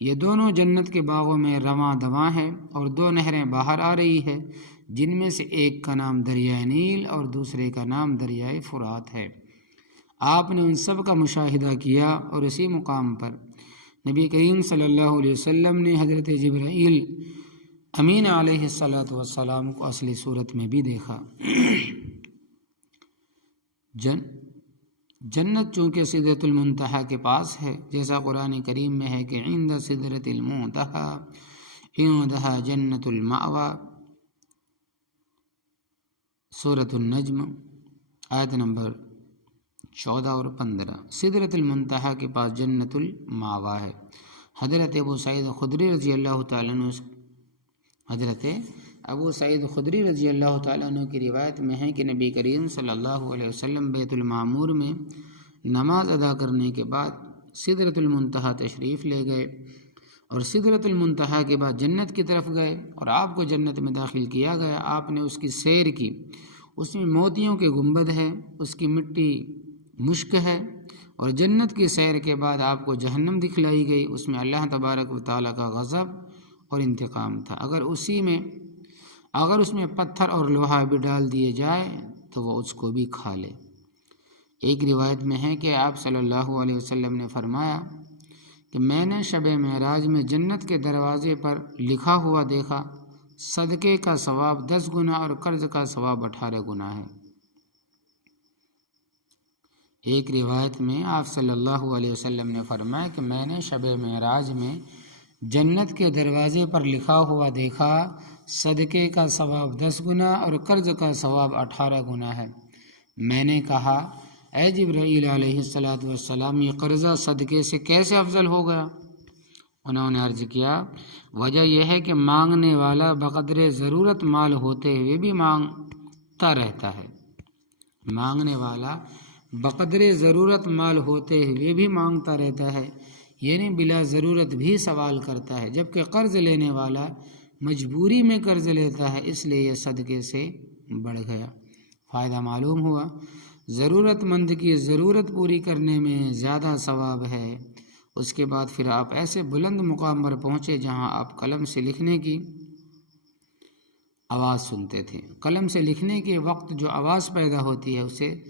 یہ دونوں جنت کے باغوں میں رواں دواں ہیں، اور 2 نہریں باہر آ رہی ہے، جن میں سے ایک کا نام دریائے نیل اور دوسرے کا نام دریائے فرات ہے۔ آپ نے ان سب کا مشاہدہ کیا، اور اسی مقام پر نبی کریم صلی اللہ علیہ وسلم نے حضرت جبرائیل امین علیہ السلام کو اصلی صورت میں بھی دیکھا۔ جنت چونکہ سدرۃ المنتہا کے پاس ہے، جیسا قرآن کریم میں ہے کہ عند سدرۃ المنتہا عندہا جنت المأوی، سورۃ النجم آیت نمبر 14 اور 15۔ سدرۃ المنتہا کے پاس جنت المأوی ہے۔ حضرت ابو سعید خدری رضی اللہ تعالیٰ عنہ کی روایت میں ہے کہ نبی کریم صلی اللہ علیہ وسلم بیت المعمور میں نماز ادا کرنے کے بعد سدرۃ المنتہا تشریف لے گئے، اور سدرۃ المنتہا کے بعد جنت کی طرف گئے، اور آپ کو جنت میں داخل کیا گیا۔ آپ نے اس کی سیر کی، اس میں موتیوں کے گنبد ہے، اس کی مٹی مشک ہے، اور جنت کی سیر کے بعد آپ کو جہنم دکھلائی گئی، اس میں اللہ تبارک و تعالیٰ کا غضب اور انتقام تھا۔ اگر اس میں پتھر اور لوہا بھی ڈال دیے جائے تو وہ اس کو بھی کھا لے۔ ایک روایت میں ہے کہ آپ صلی اللہ علیہ وسلم نے فرمایا کہ میں نے شب معراج میں جنت کے دروازے پر لکھا ہوا دیکھا، صدقے کا ثواب 10 گنا اور قرض کا ثواب 18 گنا ہے۔ ایک روایت میں آپ صلی اللہ علیہ وسلم نے فرمایا کہ میں نے شب معراج میں جنت کے دروازے پر لکھا ہوا دیکھا، صدقے کا ثواب 10 گنا اور قرض کا ثواب 18 گنا ہے۔ میں نے کہا اے جبرائیل علیہ السلام، یہ قرضہ صدقے سے کیسے افضل ہو گیا؟ انہوں نے عرض کیا وجہ یہ ہے کہ مانگنے والا بقدر ضرورت مال ہوتے ہوئے بھی مانگتا رہتا ہے، مانگنے والا بقدر ضرورت مال ہوتے ہوئے بھی مانگتا رہتا ہے، یعنی بلا ضرورت بھی سوال کرتا ہے، جبکہ قرض لینے والا مجبوری میں قرض لیتا ہے، اس لیے یہ صدقے سے بڑھ گیا۔ فائدہ معلوم ہوا، ضرورت مند کی ضرورت پوری کرنے میں زیادہ ثواب ہے۔ اس کے بعد پھر آپ ایسے بلند مقام پر پہنچے جہاں آپ قلم سے لکھنے کی آواز سنتے تھے۔ قلم سے لکھنے کے وقت جو آواز پیدا ہوتی ہے اسے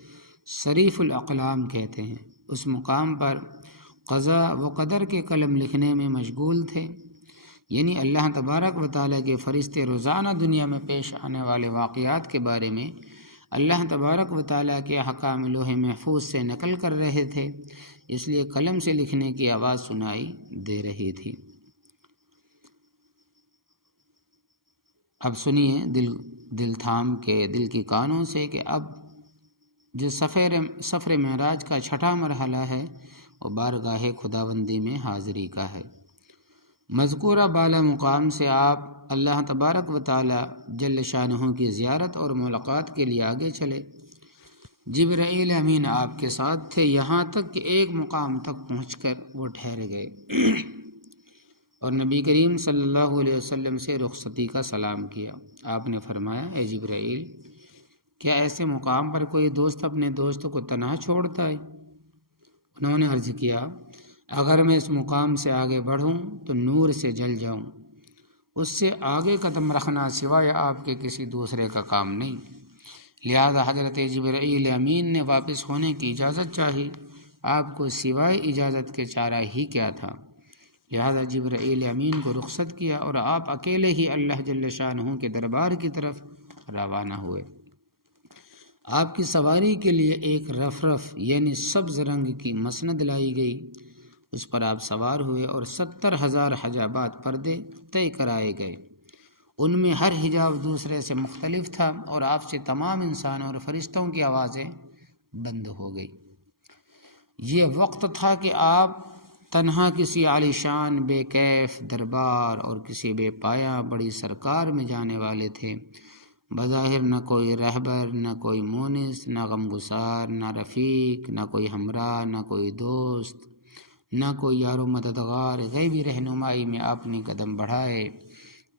صریف الاقلام کہتے ہیں۔ اس مقام پر قضا و قدر کے قلم لکھنے میں مشغول تھے، یعنی اللہ تبارک و تعالیٰ کے فرشتے روزانہ دنیا میں پیش آنے والے واقعات کے بارے میں اللہ تبارک و تعالیٰ کے احکام لوح محفوظ سے نقل کر رہے تھے، اس لیے قلم سے لکھنے کی آواز سنائی دے رہی تھی۔ اب سنیے دل تھام کے، دل کی کانوں سے، کہ اب جو سفر معراج کا 6واں مرحلہ ہے وہ بارگاہ خداوندی میں حاضری کا ہے۔ مذکورہ بالا مقام سے آپ اللہ تبارک و تعالی جل شانہ کی زیارت اور ملاقات کے لیے آگے چلے۔ جبرائیل امین آپ کے ساتھ تھے، یہاں تک کہ ایک مقام تک پہنچ کر وہ ٹھہر گئے اور نبی کریم صلی اللہ علیہ وسلم سے رخصتی کا سلام کیا۔ آپ نے فرمایا اے جبرائیل، کیا ایسے مقام پر کوئی دوست اپنے دوست کو تنہا چھوڑتا ہے؟ انہوں نے عرض کیا اگر میں اس مقام سے آگے بڑھوں تو نور سے جل جاؤں، اس سے آگے قدم رکھنا سوائے آپ کے کسی دوسرے کا کام نہیں۔ لہذا حضرت جبرائیل امین نے واپس ہونے کی اجازت چاہی، آپ کو سوائے اجازت کے چارہ ہی کیا تھا۔ لہذا جبرائیل امین کو رخصت کیا اور آپ اکیلے ہی اللہ جل شانہ کے دربار کی طرف روانہ ہوئے۔ آپ کی سواری کے لیے ایک رفرف یعنی سبز رنگ کی مسند لائی گئی، اس پر آپ سوار ہوئے اور 70,000 حجابات پردے طے کرائے گئے، ان میں ہر حجاب دوسرے سے مختلف تھا، اور آپ سے تمام انسانوں اور فرشتوں کی آوازیں بند ہو گئی۔ یہ وقت تھا کہ آپ تنہا کسی عالیشان بے کیف دربار اور کسی بے پایہ بڑی سرکار میں جانے والے تھے۔ بظاہر نہ کوئی رہبر، نہ کوئی مونس، نہ غمگسار، نہ رفیق، نہ کوئی ہمراہ، نہ کوئی دوست، نہ کوئی یار و مددگار۔ غیبی رہنمائی میں آپ نے قدم بڑھائے،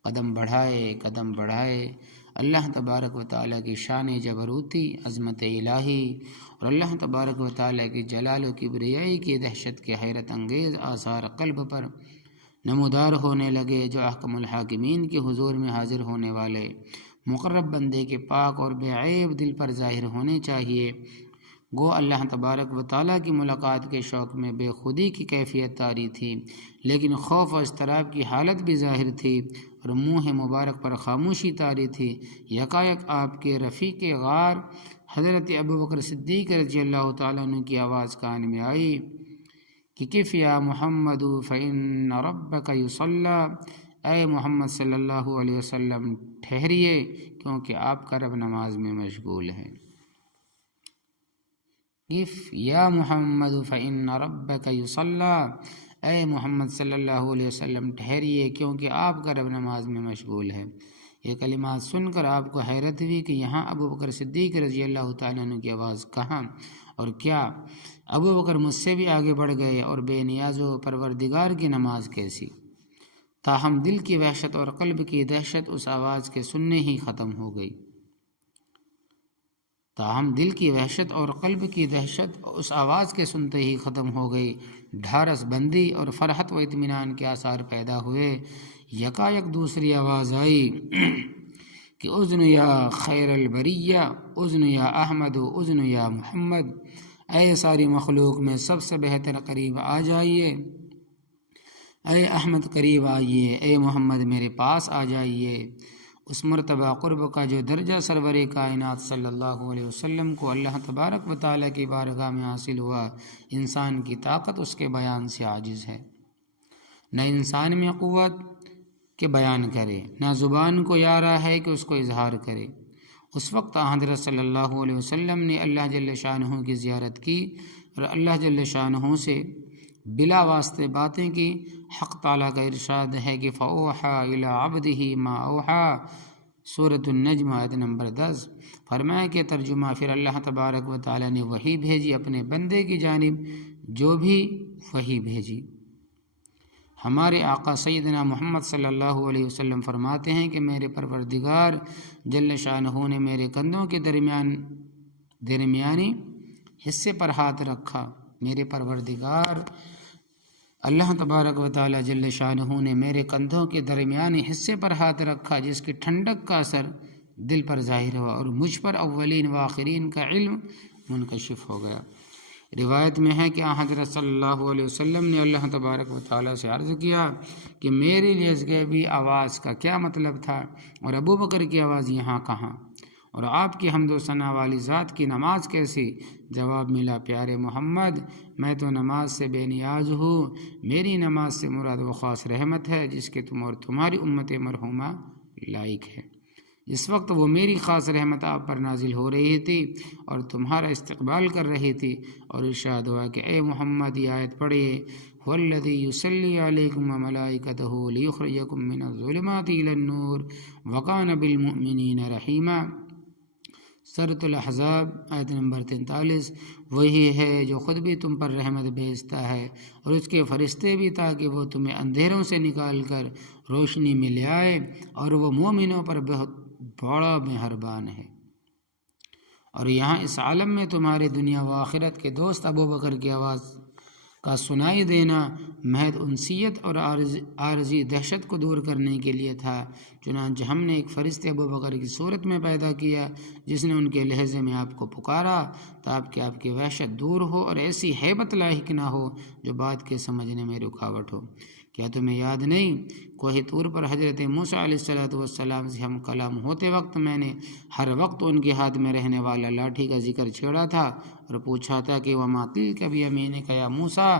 قدم بڑھائے اللہ تبارک و تعالیٰ کی شان جبروتی، عظمت الہی اور اللہ تبارک و تعالیٰ کی جلال و کبریائی کی دہشت کے حیرت انگیز آثار قلب پر نمودار ہونے لگے، جو احکم الحاکمین کے حضور میں حاضر ہونے والے مقرب بندے کے پاک اور بے عیب دل پر ظاہر ہونے چاہیے۔ گو اللہ تبارک و تعالیٰ کی ملاقات کے شوق میں بے خودی کی کیفیت طاری تھی، لیکن خوف و اضطراب کی حالت بھی ظاہر تھی اور منہ مبارک پر خاموشی طاری تھی۔ یکایک آپ کے رفیق غار حضرت ابوبکر صدیق رضی اللہ تعالیٰ عنہ کی آواز کان میں آئی کہ کف یا محمد فإن ربک یصلی، اے محمد صلی اللہ علیہ وسلم ٹھہریے کیونکہ آپ کا رب نماز میں مشغول ہے۔ کف یا محمد فإن ربک یصلی، اے محمد صلی اللہ علیہ وسلم ٹھہریے کیونکہ آپ کا رب نماز میں مشغول ہے۔ یہ کلمات سن کر آپ کو حیرت ہوئی کہ یہاں ابوبکر صدیق رضی اللہ تعالیٰ عنہ کی آواز کہاں اور کیا؟ ابوبکر مجھ سے بھی آگے بڑھ گئے اور بے نیاز و پروردگار کی نماز کیسی؟ تاہم دل کی وحشت اور قلب کی دہشت اس آواز کے سننے ہی ختم ہو گئی۔ دل کی وحشت اور قلب کی دہشت اس آواز کے سنتے ہی ختم ہو گئی۔ ڈھارس بندی اور فرحت و اطمینان کے آثار پیدا ہوئے۔ یکایک دوسری آواز آئی کہ اذن یا خیر البریہ، اذن یا احمد، اذن یا محمد، اے ساری مخلوق میں سب سے بہتر قریب آ جائیے، اے احمد قریب آئیے، اے محمد میرے پاس آ جائیے۔ اس مرتبہ قرب کا جو درجہ سرور کائنات صلی اللہ علیہ وسلم کو اللہ تبارک و تعالیٰ کی بارگاہ میں حاصل ہوا، انسان کی طاقت اس کے بیان سے عاجز ہے۔ نہ انسان میں قوت کہ بیان کرے، نہ زبان کو یارہ ہے کہ اس کو اظہار کرے۔ اس وقت حضرت صلی اللہ علیہ وسلم نے اللہ جل شانہ کی زیارت کی اور اللہ جل شانہ سے بلا واسطے باتیں کی۔ حق تعالیٰ کا ارشاد ہے کہ فَأَوْحَىٰ إِلَىٰ عَبْدِهِ مَا أَوْحَىٰ، سورۃ النجم آیت نمبر 10۔ فرمایا کہ ترجمہ، پھر اللہ تبارک و تعالیٰ نے وحی بھیجی اپنے بندے کی جانب جو بھی وحی بھیجی۔ ہمارے آقا سیدنا محمد صلی اللہ علیہ وسلم فرماتے ہیں کہ میرے پروردگار جل شانہ نے میرے کندھوں کے درمیانی حصے پر ہاتھ رکھا۔ میرے پروردگار اللہ تبارک و تعالی جل شانہ نے میرے کندھوں کے درمیانی حصے پر ہاتھ رکھا، جس کی ٹھنڈک کا اثر دل پر ظاہر ہوا اور مجھ پر اولین و آخرین کا علم منکشف ہو گیا۔ روایت میں ہے کہ حضرت صلی اللہ علیہ وسلم نے اللہ تبارک و تعالیٰ سے عرض کیا کہ میرے لیے اس غیبی آواز کا کیا مطلب تھا اور ابوبکر کی آواز یہاں کہاں، اور آپ کی حمد و ثنا والی ذات کی نماز کیسی؟ جواب ملا، پیارے محمد، میں تو نماز سے بے نیاز ہوں، میری نماز سے مراد وہ خاص رحمت ہے جس کے تم اور تمہاری امت مرحومہ لائق ہے۔ اس وقت وہ میری خاص رحمت آپ پر نازل ہو رہی تھی اور تمہارا استقبال کر رہی تھی، اور ارشاد ہوا کہ اے محمد یہ آیت پڑھیے، وَالَّذِي يُصَلِّي عَلَيْكُمْ وَمَلَائِكَتُهُ لِيُخْرِجَكُم مِّنَ الظُّلُمَاتِ إِلَى النُّورِ وَكَانَ بِالْمُؤْمِنِينَ رَحِيمًا۔ سورۃ الاحزاب آیت نمبر 43۔ وہی ہے جو خود بھی تم پر رحمت بھیجتا ہے اور اس کے فرشتے بھی، تاکہ وہ تمہیں اندھیروں سے نکال کر روشنی میں لے آئے، اور وہ مومنوں پر بہت بڑا مہربان ہے۔ اور یہاں اس عالم میں تمہارے دنیا و آخرت کے دوست ابوبکر کی آواز کا سنائی دینا محض انسیت اور عارضی دہشت کو دور کرنے کے لیے تھا۔ چنانچہ ہم نے ایک فرشتے ابوبکر کی صورت میں پیدا کیا جس نے ان کے لہجے میں آپ کو پکارا تاکہ آپ کی وحشت دور ہو اور ایسی ہیبت لاحق نہ ہو جو بات کے سمجھنے میں رکاوٹ ہو۔ کیا تمہیں یاد نہیں کوہ طور پر حضرت موسیٰ علیہ السلام سے ہم کلام ہوتے وقت میں نے ہر وقت ان کے ہاتھ میں رہنے والا لاٹھی کا ذکر چھیڑا تھا اور پوچھا تھا کہ وَمَا تِلْكَ بِيَمِينِكَ يَا موسیٰ،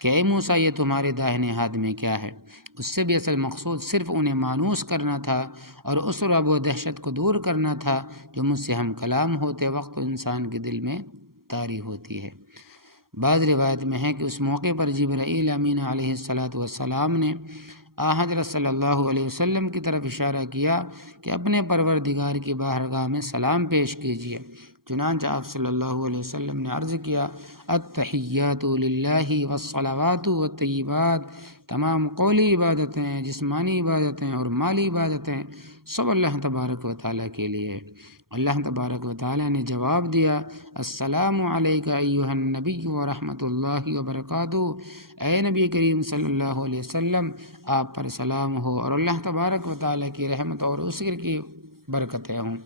کہ اے موسیٰ یہ تمہارے داہنے ہاتھ میں کیا ہے؟ اس سے بھی اصل مقصود صرف انہیں مانوس کرنا تھا اور اس رعب و دہشت کو دور کرنا تھا جو مجھ سے ہم کلام ہوتے وقت انسان کے دل میں طاری ہوتی ہے۔ بعض روایت میں ہے کہ اس موقع پر جبرائیل امین علیہ السلام نے حضرت صلی اللہ علیہ وسلم کی طرف اشارہ کیا کہ اپنے پروردگار کی بارگاہ میں سلام پیش کیجیے۔ چنانچہ آپ صلی اللہ علیہ وسلم نے عرض کیا التحیات للہ والصلوات والطیبات، تمام قولی عبادتیں، جسمانی عبادتیں اور مالی عبادتیں سب اللہ تبارک و تعالیٰ کے لیے۔ اللہ تبارک و تعالیٰ نے جواب دیا السلام علیک ایھا النبی ورحمۃ اللہ وبرکاتہ، اے نبی کریم صلی اللہ علیہ وسلم آپ پر سلام ہو اور اللہ تبارک و تعالیٰ کی رحمت اور اسر کی برکتیں ہوں۔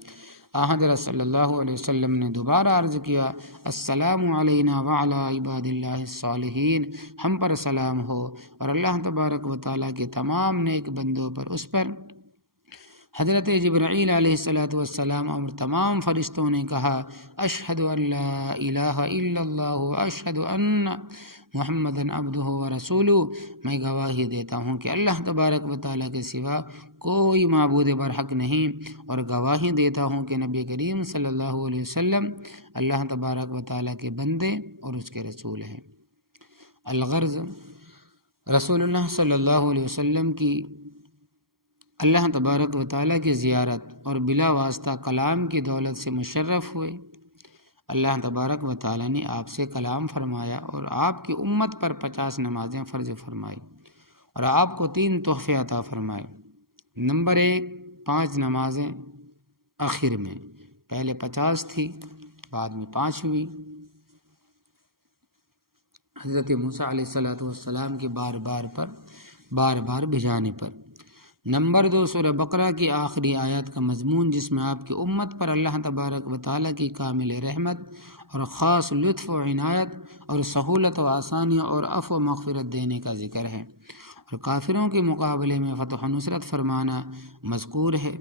حضرت صلی اللہ علیہ وسلم نے دوبارہ عرض کیا السلام علینا وعلی عباد اللہ الصالحین، ہم پر سلام ہو اور اللہ تبارک و تعالیٰ کے تمام نیک بندوں پر، اس پر۔ حضرت جبرائیل علیہ السلام اور تمام فرشتوں نے کہا اشہد ان لا الہ الا اللہ اشہد ان محمد عبدہ و رسولہ، میں گواہی دیتا ہوں کہ اللہ تبارک و تعالیٰ کے سوا کوئی معبود برحق نہیں، اور گواہی دیتا ہوں کہ نبی کریم صلی اللہ علیہ وسلم اللہ تبارک و تعالیٰ کے بندے اور اس کے رسول ہیں۔ الغرض، رسول اللہ صلی اللہ علیہ وسلم کی اللہ تبارک و تعالیٰ کی زیارت اور بلا واسطہ کلام کی دولت سے مشرف ہوئے۔ اللہ تبارک و تعالیٰ نے آپ سے کلام فرمایا اور آپ کی امت پر 50 نمازیں فرض فرمائی اور آپ کو 3 تحفے عطا فرمائے۔ نمبر 1، 5 نمازیں آخر میں، پہلے 50 تھی، بعد میں 5 ہوئی، حضرت موسیٰ علیہ السلام کے بار بار بھجانے پر۔ نمبر 2، سورہ بقرہ کی آخری آیات کا مضمون، جس میں آپ کی امت پر اللہ تبارک و تعالیٰ کی کامل رحمت اور خاص لطف و عنایت اور سہولت و آسانی اور عفو و مغفرت دینے کا ذکر ہے، اور کافروں کے مقابلے میں فتح و نصرت فرمانا مذکور ہے،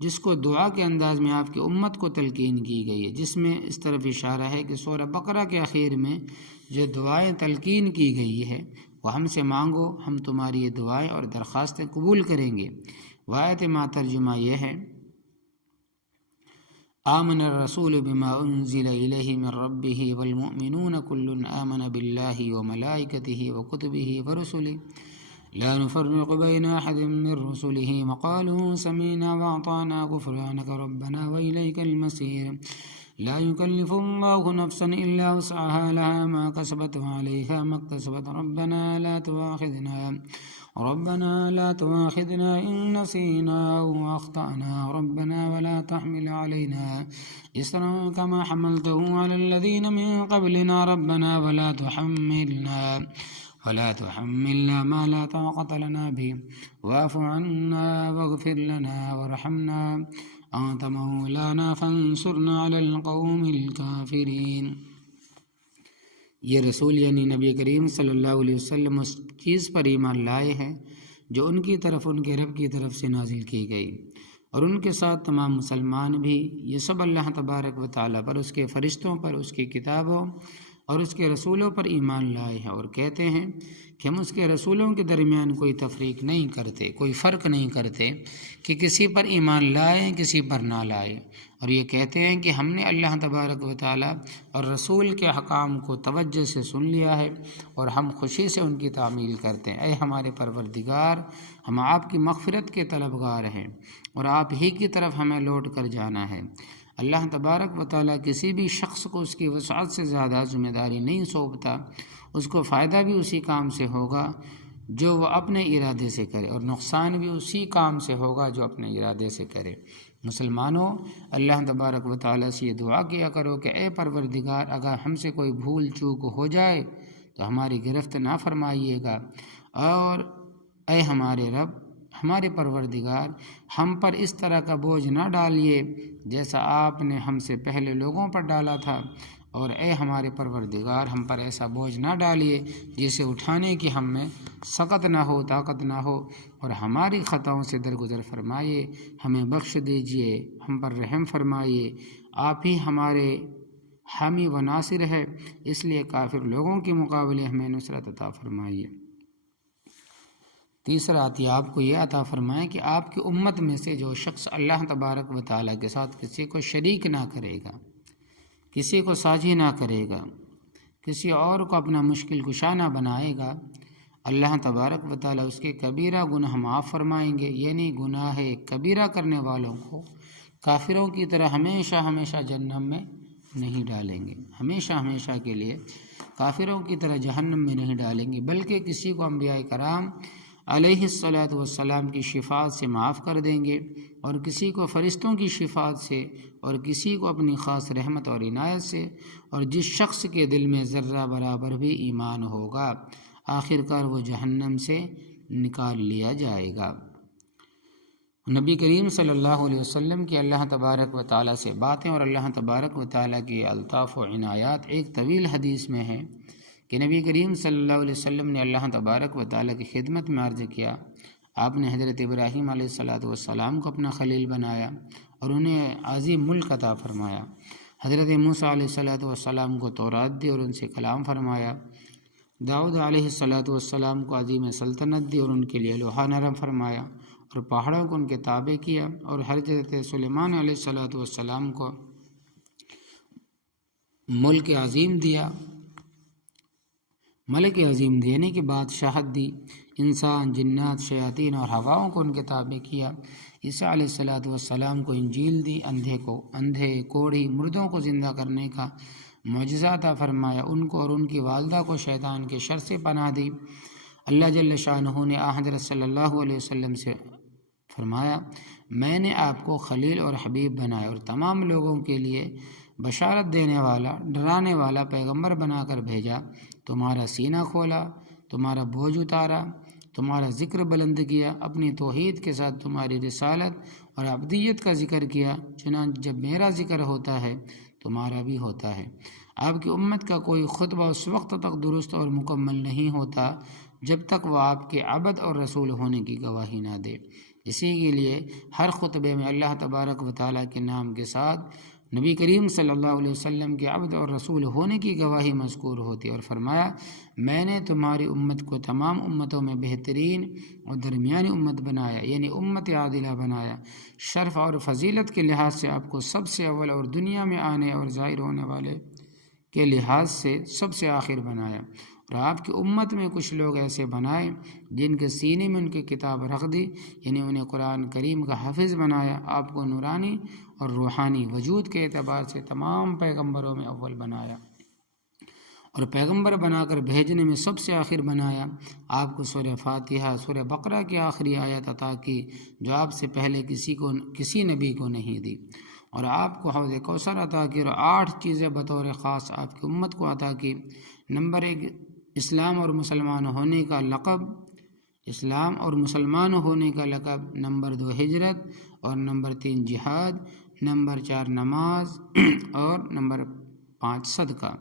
جس کو دعا کے انداز میں آپ کی امت کو تلقین کی گئی ہے، جس میں اس طرف اشارہ ہے کہ سورہ بقرہ کے اخیر میں جو دعائیں تلقین کی گئی ہے وہ ہم سے مانگو، ہم تمہاری یہ دعائیں اور درخواستیں قبول کریں گے۔ آیت ما ترجمہ یہ ہے آمن الرسول بما انزل الیہ من ربہ والمؤمنون کل آمن باللہ وملائکتہ وکتبہ ورسلہ لا نفرق بین احد من رسلہ وقالوا سمعنا واطعنا غفرانک ربنا والیک المصیر لا يكلف الله نفسا إلا وسعها لها ما كسبت وعليها ما اكتسبت ربنا لا تؤاخذنا إن نسينا أو أخطأنا ربنا ولا تحمل علينا إصرا كما حملته على الذين من قبلنا ربنا ولا تحملنا ما لا طاقة لنا به واعف عنا واغفر لنا وارحمنا أنت مولانا فانصرنا على القوم الكافرين۔ یہ رسول یعنی نبی کریم صلی اللہ علیہ وسلم اس چیز پر ایمان لائے ہیں جو ان کی طرف ان کے رب کی طرف سے نازل کی گئی، اور ان کے ساتھ تمام مسلمان بھی، یہ سب اللہ تبارک و تعالیٰ پر، اس کے فرشتوں پر، اس کی کتابوں اور اس کے رسولوں پر ایمان لائے ہیں، اور کہتے ہیں کہ ہم اس کے رسولوں کے درمیان کوئی تفریق نہیں کرتے، کوئی فرق نہیں کرتے کہ کسی پر ایمان لائیں کسی پر نہ لائیں، اور یہ کہتے ہیں کہ ہم نے اللہ تبارک و تعالیٰ اور رسول کے حکام کو توجہ سے سن لیا ہے اور ہم خوشی سے ان کی تعمیل کرتے ہیں۔ اے ہمارے پروردگار، ہم آپ کی مغفرت کے طلبگار ہیں اور آپ ہی کی طرف ہمیں لوٹ کر جانا ہے۔ اللہ تبارک و تعالیٰ کسی بھی شخص کو اس کی وسعت سے زیادہ ذمہ داری نہیں سونپتا، اس کو فائدہ بھی اسی کام سے ہوگا جو وہ اپنے ارادے سے کرے، اور نقصان بھی اسی کام سے ہوگا جو اپنے ارادے سے کرے۔ مسلمانوں، اللہ تبارک و تعالیٰ سے یہ دعا کیا کرو کہ اے پروردگار، اگر ہم سے کوئی بھول چوک ہو جائے تو ہماری گرفت نہ فرمائیے گا، اور اے ہمارے رب، ہمارے پروردگار، ہم پر اس طرح کا بوجھ نہ ڈالیے جیسا آپ نے ہم سے پہلے لوگوں پر ڈالا تھا، اور اے ہمارے پروردگار، ہم پر ایسا بوجھ نہ ڈالیے جسے اٹھانے کی ہم میں سقت نہ ہو، طاقت نہ ہو، اور ہماری خطاؤں سے درگزر فرمائیے، ہمیں بخش دیجیے، ہم پر رحم فرمائیے۔ آپ ہی ہمارے حامی و ناصر ہے، اس لیے کافر لوگوں کے مقابلے ہمیں نصرت عطا فرمائیے۔ تیسرا عطیہ آپ کو یہ عطا فرمائے کہ آپ کی امت میں سے جو شخص اللہ تبارک و تعالیٰ کے ساتھ کسی کو شریک نہ کرے گا، کسی کو ساجی نہ کرے گا، کسی اور کو اپنا مشکل کشا نہ بنائے گا، اللہ تبارک و تعالیٰ اس کے کبیرہ گناہ معاف فرمائیں گے، یعنی گناہ کبیرہ کرنے والوں کو کافروں کی طرح ہمیشہ ہمیشہ جہنم میں نہیں ڈالیں گے، ہمیشہ ہمیشہ کے لیے کافروں کی طرح جہنم میں نہیں ڈالیں گے، بلکہ کسی کو انبیاء کرام علیہ الصلاۃ والسلام کی شفاعت سے معاف کر دیں گے، اور کسی کو فرشتوں کی شفاعت سے، اور کسی کو اپنی خاص رحمت اور عنایت سے، اور جس شخص کے دل میں ذرہ برابر بھی ایمان ہوگا آخر کار وہ جہنم سے نکال لیا جائے گا۔ نبی کریم صلی اللہ علیہ وسلم کی اللہ تبارک و تعالیٰ سے باتیں اور اللہ تبارک و تعالیٰ کی الطاف و عنایات ایک طویل حدیث میں ہے کہ نبی کریم صلی اللہ علیہ وسلم نے اللہ تبارک و تعالیٰ کی خدمت میں عرض کیا، آپ نے حضرت ابراہیم علیہ الصلاۃ والسلام کو اپنا خلیل بنایا اور انہیں عظیم ملک عطا فرمایا، حضرت موسیٰ علیہ الصلاۃ والسلام کو تورات دی اور ان سے کلام فرمایا، داؤد علیہ الصلاۃ والسلام کو عظیم سلطنت دی اور ان کے لیے لوہا نرم فرمایا اور پہاڑوں کو ان کے تابع کیا، اور حضرت سلیمان علیہ الصلاۃ والسلام کو ملک عظیم دیا، ملک عظیم دینے کے بعد شہادت دی، انسان، جنات، شیاطین اور ہواؤں کو ان کے تابع کیا، عیسیٰ علیہ الصلاۃ والسلام کو انجیل دی، اندھے، کوڑھی، مردوں کو زندہ کرنے کا معجزہ عطا فرمایا، ان کو اور ان کی والدہ کو شیطان کے شر سے پناہ دی۔ اللہ جل شانہ نے حضرت صلی اللہ علیہ وسلم سے فرمایا، میں نے آپ کو خلیل اور حبیب بنایا اور تمام لوگوں کے لیے بشارت دینے والا، ڈرانے والا پیغمبر بنا کر بھیجا، تمہارا سینہ کھولا، تمہارا بوجھ اتارا، تمہارا ذکر بلند کیا، اپنی توحید کے ساتھ تمہاری رسالت اور عبدیت کا ذکر کیا، چنانچہ جب میرا ذکر ہوتا ہے تمہارا بھی ہوتا ہے۔ آپ کی امت کا کوئی خطبہ اس وقت تک درست اور مکمل نہیں ہوتا جب تک وہ آپ کے عبد اور رسول ہونے کی گواہی نہ دے۔ اسی کے لیے ہر خطبے میں اللہ تبارک و تعالیٰ کے نام کے ساتھ نبی کریم صلی اللہ علیہ وسلم کے عبد اور رسول ہونے کی گواہی مذکور ہوتی، اور فرمایا، میں نے تمہاری امت کو تمام امتوں میں بہترین اور درمیانی امت بنایا، یعنی امت عادلہ بنایا، شرف اور فضیلت کے لحاظ سے آپ کو سب سے اول اور دنیا میں آنے اور ظاہر ہونے والے کے لحاظ سے سب سے آخر بنایا، اور آپ کی امت میں کچھ لوگ ایسے بنائے جن کے سینے میں ان کی کتاب رکھ دی، یعنی انہیں قرآن کریم کا حافظ بنایا، آپ کو نورانی اور روحانی وجود کے اعتبار سے تمام پیغمبروں میں اول بنایا، اور پیغمبر بنا کر بھیجنے میں سب سے آخر بنایا، آپ کو سورہ فاتحہ، سورہ بقرہ کی آخری آیت عطا کی جو آپ سے پہلے کسی نبی کو نہیں دی، اور آپ کو حوض کوثر عطا کی، اور 8 چیزیں بطور خاص آپ کی امت کو عطا کی۔ نمبر 1، اسلام اور مسلمان ہونے کا لقب، اسلام اور مسلمان ہونے کا لقب۔ نمبر 2، ہجرت، اور نمبر 3، جہاد، نمبر 4، نماز، اور نمبر 5، صدقہ،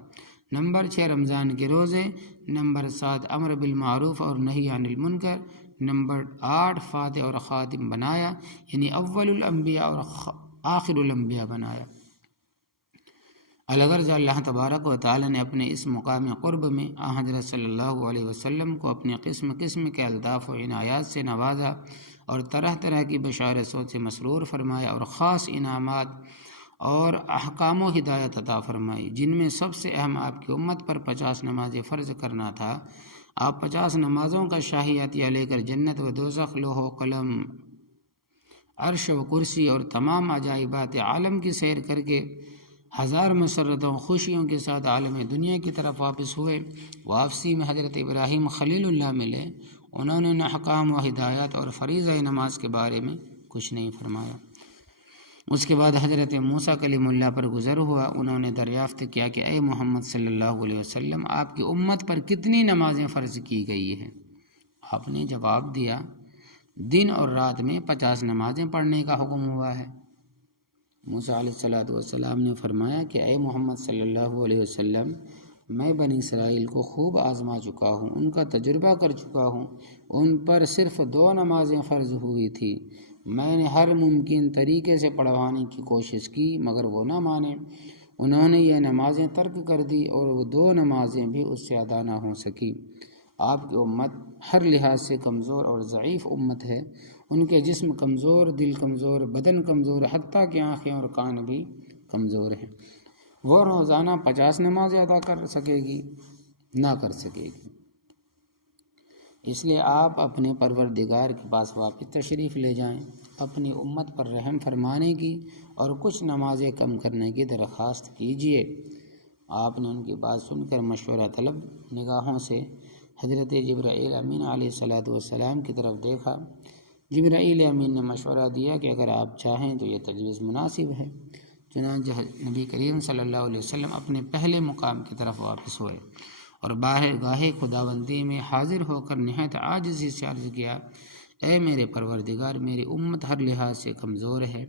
نمبر 6، رمضان کے روزے، نمبر 7، امر بالمعروف اور نہی عن المنکر، نمبر 8، فاتح اور خاتم بنایا، یعنی اول الانبیاء اور آخر الانبیاء بنایا۔ الغرض اللہ تبارک و تعالیٰ نے اپنے اس مقام قرب میں حضرت صلی اللہ علیہ وسلم کو اپنے قسم قسم کے الطاف و عنایات سے نوازا، اور طرح طرح کی بشارتوں سے مسرور فرمایا، اور خاص انعامات اور احکام و ہدایت عطا فرمائی، جن میں سب سے اہم آپ کی امت پر 50 نمازیں فرض کرنا تھا۔ آپ 50 نمازوں کا شاہی عطیہ لے کر جنت و دوزخ، لوح و قلم، عرش و کرسی اور تمام عجائبات عالم کی سیر کر کے 1000 مسرتوں خوشیوں کے ساتھ عالم دنیا کی طرف واپس ہوئے۔ واپسی میں حضرت ابراہیم خلیل اللہ ملے، انہوں نے احکام و ہدایات اور فریضہ نماز کے بارے میں کچھ نہیں فرمایا۔ اس کے بعد حضرت موسیٰ کلیم اللہ پر گزر ہوا، انہوں نے دریافت کیا کہ اے محمد صلی اللہ علیہ وسلم، آپ کی امت پر کتنی نمازیں فرض کی گئی ہیں؟ آپ نے جواب دیا، دن اور رات میں 50 نمازیں پڑھنے کا حکم ہوا ہے۔ موسیٰ علیہ السلام نے فرمایا کہ اے محمد صلی اللہ علیہ وسلم، میں بنی اسرائیل کو خوب آزما چکا ہوں، ان کا تجربہ کر چکا ہوں، ان پر صرف 2 نمازیں فرض ہوئی تھی، میں نے ہر ممکن طریقے سے پڑھوانے کی کوشش کی مگر وہ نہ مانے، انہوں نے یہ نمازیں ترک کر دی اور وہ 2 نمازیں بھی اس سے ادا نہ ہو سکی۔ آپ کی امت ہر لحاظ سے کمزور اور ضعیف امت ہے، ان کے جسم کمزور، دل کمزور، بدن کمزور، حتیٰ کہ آنکھیں اور کان بھی کمزور ہیں۔ وہ روزانہ 50 نمازیں ادا کر سکے گی؟ نہ کر سکے گی۔ اس لیے آپ اپنے پروردگار کے پاس واپس تشریف لے جائیں، اپنی امت پر رحم فرمانے کی اور کچھ نمازیں کم کرنے کی درخواست کیجیے۔ آپ نے ان کی بات سن کر مشورہ طلب نگاہوں سے حضرت جبرائیل امین علیہ السلام کی طرف دیکھا۔ جبرائیل امین نے مشورہ دیا کہ اگر آپ چاہیں تو یہ تجویز مناسب ہے۔ چنانچہ نبی کریم صلی اللہ علیہ وسلم اپنے پہلے مقام کی طرف واپس ہوئے اور باہر گاہ خداوندی میں حاضر ہو کر نہایت عاجزی سے عرض کیا، اے میرے پروردگار، میری امت ہر لحاظ سے کمزور ہے،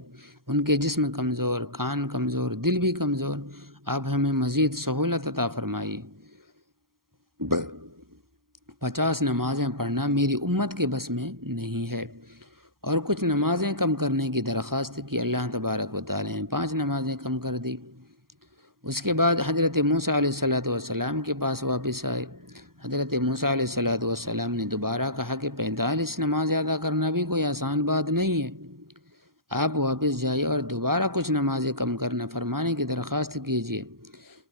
ان کے جسم کمزور، کان کمزور، دل بھی کمزور، آپ ہمیں مزید سہولت عطا فرمائیے۔ 50 نمازیں پڑھنا میری امت کے بس میں نہیں ہے، اور کچھ نمازیں کم کرنے کی درخواست کی۔ اللہ تبارک و تعالی نے 5 نمازیں کم کر دی۔ اس کے بعد حضرت موسیٰ علیہ السلام کے پاس واپس آئے۔ حضرت موسیٰ علیہ السلام نے دوبارہ کہا کہ 45 نمازیں ادا کرنا بھی کوئی آسان بات نہیں ہے، آپ واپس جائیے اور دوبارہ کچھ نمازیں کم کرنا فرمانے کی درخواست کیجیے۔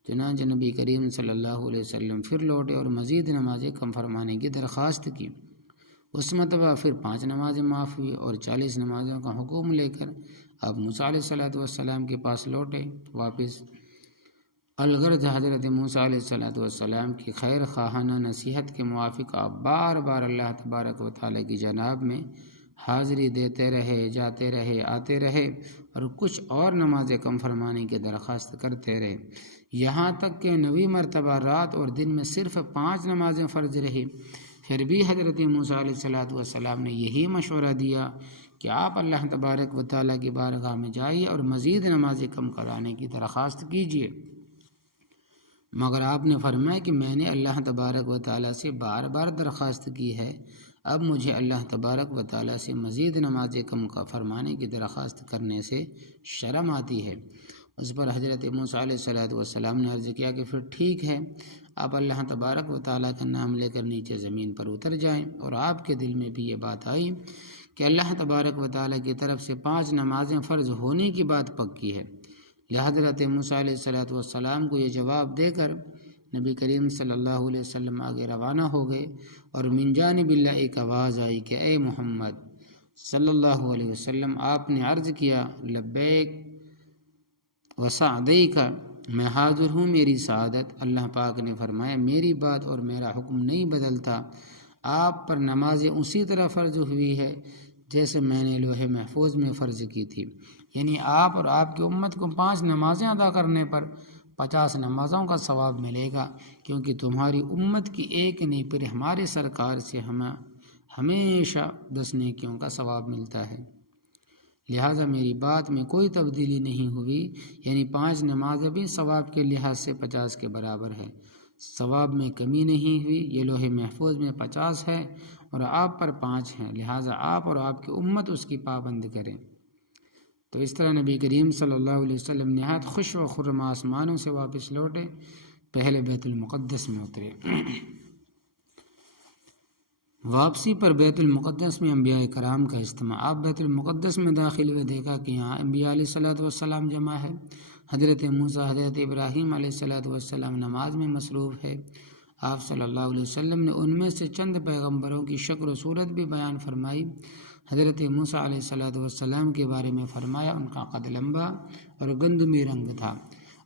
چنانچہ نبی کریم صلی اللہ علیہ وسلم پھر لوٹے اور مزید نمازیں کم فرمانے کی درخواست کی۔ اس مرتبہ پھر 5 نمازیں معاف ہوئی اور 40 نمازوں کا حکم لے کر آپ موسیٰ علیہ السلام کے پاس لوٹے واپس۔ الغرض حضرت موسیٰ علیہ السلام کی خیر خواہانہ نصیحت کے موافق آپ بار بار اللہ تبارک و تعالیٰ کی جناب میں حاضری دیتے رہے، جاتے رہے، آتے رہے اور کچھ اور نمازیں کم فرمانے کی درخواست کرتے رہے، یہاں تک کہ 9ویں مرتبہ رات اور دن میں صرف 5 نمازیں فرض رہی۔ پھر بھی حضرت موسیٰ علیہ السلام نے یہی مشورہ دیا کہ آپ اللہ تبارک و تعالیٰ کی بارگاہ میں جائیے اور مزید نمازیں کم کرانے کی درخواست کیجیے، مگر آپ نے فرمایا کہ میں نے اللہ تبارک و تعالیٰ سے بار بار درخواست کی ہے، اب مجھے اللہ تبارک و تعالیٰ سے مزید نمازیں کم فرمانے کی درخواست کرنے سے شرم آتی ہے۔ اس پر حضرت موسیٰ علیہ السلام نے عرض کیا کہ پھر ٹھیک ہے، آپ اللہ تبارک و تعالیٰ کا نام لے کر نیچے زمین پر اتر جائیں، اور آپ کے دل میں بھی یہ بات آئی کہ اللہ تبارک و تعالیٰ کی طرف سے 5 نمازیں فرض ہونے کی بات پکی ہے۔ حضرت موسیٰ علیہ السلام کو یہ جواب دے کر نبی کریم صلی اللہ علیہ وسلم آگے روانہ ہو گئے، اور من جانب اللہ ایک آواز آئی کہ اے محمد صلی اللہ علیہ وسلم، آپ نے عرض کیا لبیک وسعدیک، میں حاضر ہوں میری سعادت۔ اللہ پاک نے فرمایا میری بات اور میرا حکم نہیں بدلتا، آپ پر نمازیں اسی طرح فرض ہوئی ہے جیسے میں نے لوح محفوظ میں فرض کی تھی، یعنی آپ اور آپ کی امت کو 5 نمازیں ادا کرنے پر 50 نمازوں کا ثواب ملے گا، کیونکہ تمہاری امت کی ایک نہیں پھر ہمارے سرکار سے ہمیں ہمیشہ 10 نیکیوں کا ثواب ملتا ہے۔ لہٰذا میری بات میں کوئی تبدیلی نہیں ہوئی، یعنی 5 نمازیں بھی ثواب کے لحاظ سے 50 کے برابر ہے، ثواب میں کمی نہیں ہوئی۔ یہ لوح محفوظ میں 50 ہے اور آپ پر 5 ہیں، لہٰذا آپ اور آپ کی امت اس کی پابند کریں۔ تو اس طرح نبی کریم صلی اللہ علیہ وسلم نہایت خوش و خرم آسمانوں سے واپس لوٹے، پہلے بیت المقدس میں اترے۔ واپسی پر بیت المقدس میں انبیاء کرام کا اجتماع۔ آپ بیت المقدس میں داخل ہوئے، دیکھا کہ یہاں انبیاء علیہ السلام جمع ہے۔ حضرت موسیٰ، حضرت ابراہیم علیہ السلام نماز میں مصروف ہے۔ آپ صلی اللہ علیہ وسلم نے ان میں سے چند پیغمبروں کی شکل و صورت بھی بیان فرمائی۔ حضرت موسیٰ علیہ السلام کے بارے میں فرمایا ان کا قد لمبا اور گندمی رنگ تھا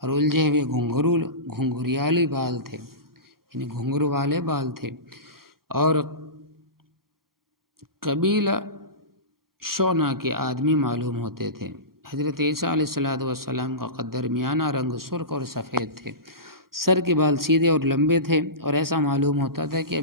اور الجھے ہوئے گھنگریالی بال تھے، یعنی گھنگرو والے بال تھے، اور قبیلہ شونا کے آدمی معلوم ہوتے تھے۔ حضرت عیسیٰ علیہ السلام کا قد درمیانہ رنگ سرخ اور سفید تھے، سر کے بال سیدھے اور لمبے تھے، اور ایسا معلوم ہوتا تھا کہ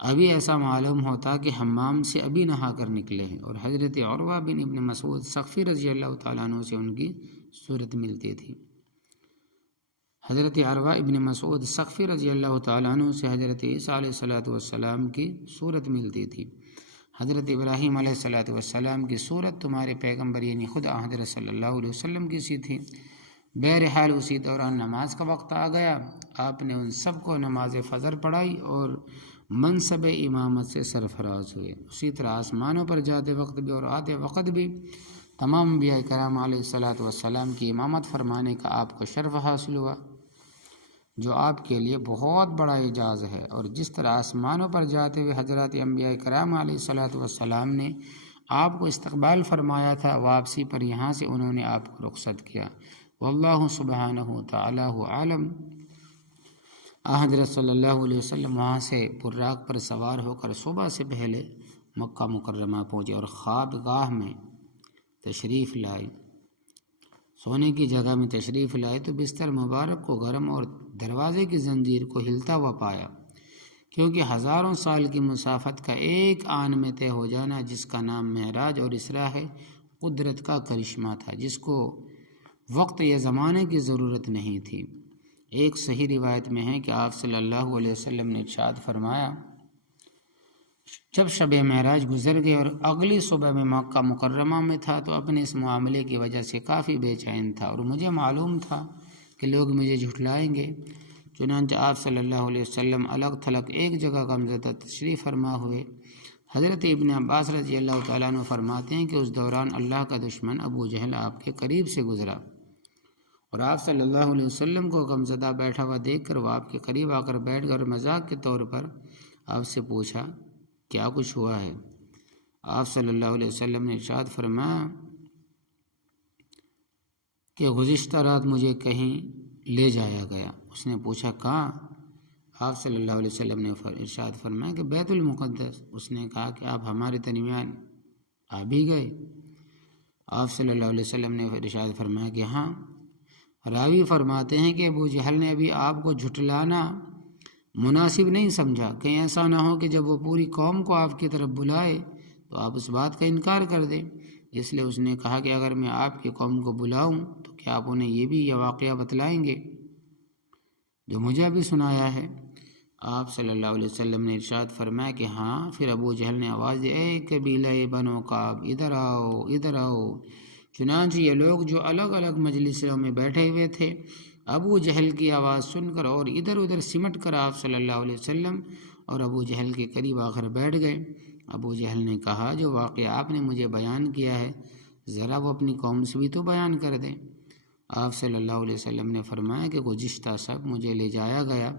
ابھی ایسا معلوم ہوتا کہ حمام سے ابھی نہا کر نکلے ہیں، اور حضرت عروہ بن ابن مسعود ثقفی رضی اللہ تعالیٰ عنہ سے ان کی صورت ملتی تھی۔ حضرت عروہ ابن مسعود ثقفی رضی اللہ تعالیٰ عنہ سے حضرت عیسیٰ علیہ السلام کی صورت ملتی تھی۔ حضرت ابراہیم علیہ السلام کی صورت تمہارے پیغمبر یعنی خود حضرت صلی اللہ علیہ وسلم کی سی تھی۔ بہرحال اسی دوران نماز کا وقت آ گیا، آپ نے ان سب کو نماز فجر پڑھائی اور منصب امامت سے سرفراز ہوئے۔ اسی طرح آسمانوں پر جاتے وقت بھی اور آتے وقت بھی تمام انبیاء کرام علیہ السلام کی امامت فرمانے کا آپ کو شرف حاصل ہوا۔ جو آپ کے لیے بہت بڑا اعزاز ہے، اور جس طرح آسمانوں پر جاتے ہوئے حضرات انبیاء کرام علیہ الصلاۃ والسلام نے آپ کو استقبال فرمایا تھا، واپسی پر یہاں سے انہوں نے آپ کو رخصت کیا۔ واللہ سبحانہ تعالی عالم۔ حضرت صلی اللہ علیہ وسلم وہاں سے براق پر سوار ہو کر صبح سے پہلے مکہ مکرمہ پہنچے اور خوابگاہ میں تشریف لائے، سونے کی جگہ میں تشریف لائے تو بستر مبارک کو گرم اور دروازے کی زنجیر کو ہلتا ہوا پایا، کیونکہ ہزاروں سال کی مسافت کا ایک آن میں طے ہو جانا، جس کا نام معراج اور اسراء ہے، قدرت کا کرشمہ تھا جس کو وقت یا زمانے کی ضرورت نہیں تھی۔ ایک صحیح روایت میں ہے کہ آپ صلی اللہ علیہ وسلم نے ارشاد فرمایا، جب شب معراج گزر گئے اور اگلی صبح میں مکہ مکرمہ میں تھا تو اپنے اس معاملے کی وجہ سے کافی بے چین تھا، اور مجھے معلوم تھا کہ لوگ مجھے جھٹلائیں گے۔ چنانچہ آپ صلی اللہ علیہ وسلم الگ تھلگ ایک جگہ غمزدہ تشریف فرما ہوئے۔ حضرت ابن عباس رضی اللہ تعالیٰ عنہ فرماتے ہیں کہ اس دوران اللہ کا دشمن ابو جہل آپ کے قریب سے گزرا، اور آپ صلی اللہ علیہ وسلم کو غمزدہ بیٹھا ہوا دیکھ کر وہ آپ کے قریب آ کر بیٹھ کر مذاق کے طور پر آپ سے پوچھا کیا کچھ ہوا ہے۔ آپ صلی اللہ علیہ وسلم نے ارشاد فرمایا کہ گزشتہ رات مجھے کہیں لے جایا گیا۔ اس نے پوچھا کہاں؟ آپ صلی اللہ علیہ وسلم نے ارشاد فرمایا کہ بیت المقدس۔ اس نے کہا کہ آپ ہمارے درمیان آ بھی گئے؟ آپ صلی اللہ علیہ وسلم نے ارشاد فرمایا کہ ہاں۔ راوی فرماتے ہیں کہ ابو جہل نے ابھی آپ کو جھٹلانا مناسب نہیں سمجھا، کہیں ایسا نہ ہو کہ جب وہ پوری قوم کو آپ کی طرف بلائے تو آپ اس بات کا انکار کر دیں، اس لیے اس نے کہا کہ اگر میں آپ کی قوم کو بلاؤں تو کیا آپ انہیں یہ واقعہ بتلائیں گے جو مجھے ابھی سنایا ہے؟ آپ صلی اللہ علیہ وسلم نے ارشاد فرمایا کہ ہاں۔ پھر ابو جہل نے آواز دی، اے قبیلہ بنو کعب، ادھر آؤ ادھر آؤ۔ چنانچہ یہ لوگ جو الگ الگ مجلسوں میں بیٹھے ہوئے تھے ابو جہل کی آواز سن کر اور ادھر ادھر سمٹ کر آپ صلی اللہ علیہ وسلم اور ابو جہل کے قریب آ کر بیٹھ گئے۔ ابو جہل نے کہا جو واقعہ آپ نے مجھے بیان کیا ہے ذرا وہ اپنی قوم سے بھی تو بیان کر دیں۔ آپ صلی اللہ علیہ وسلم نے فرمایا کہ گزشتہ شب مجھے لے جایا گیا۔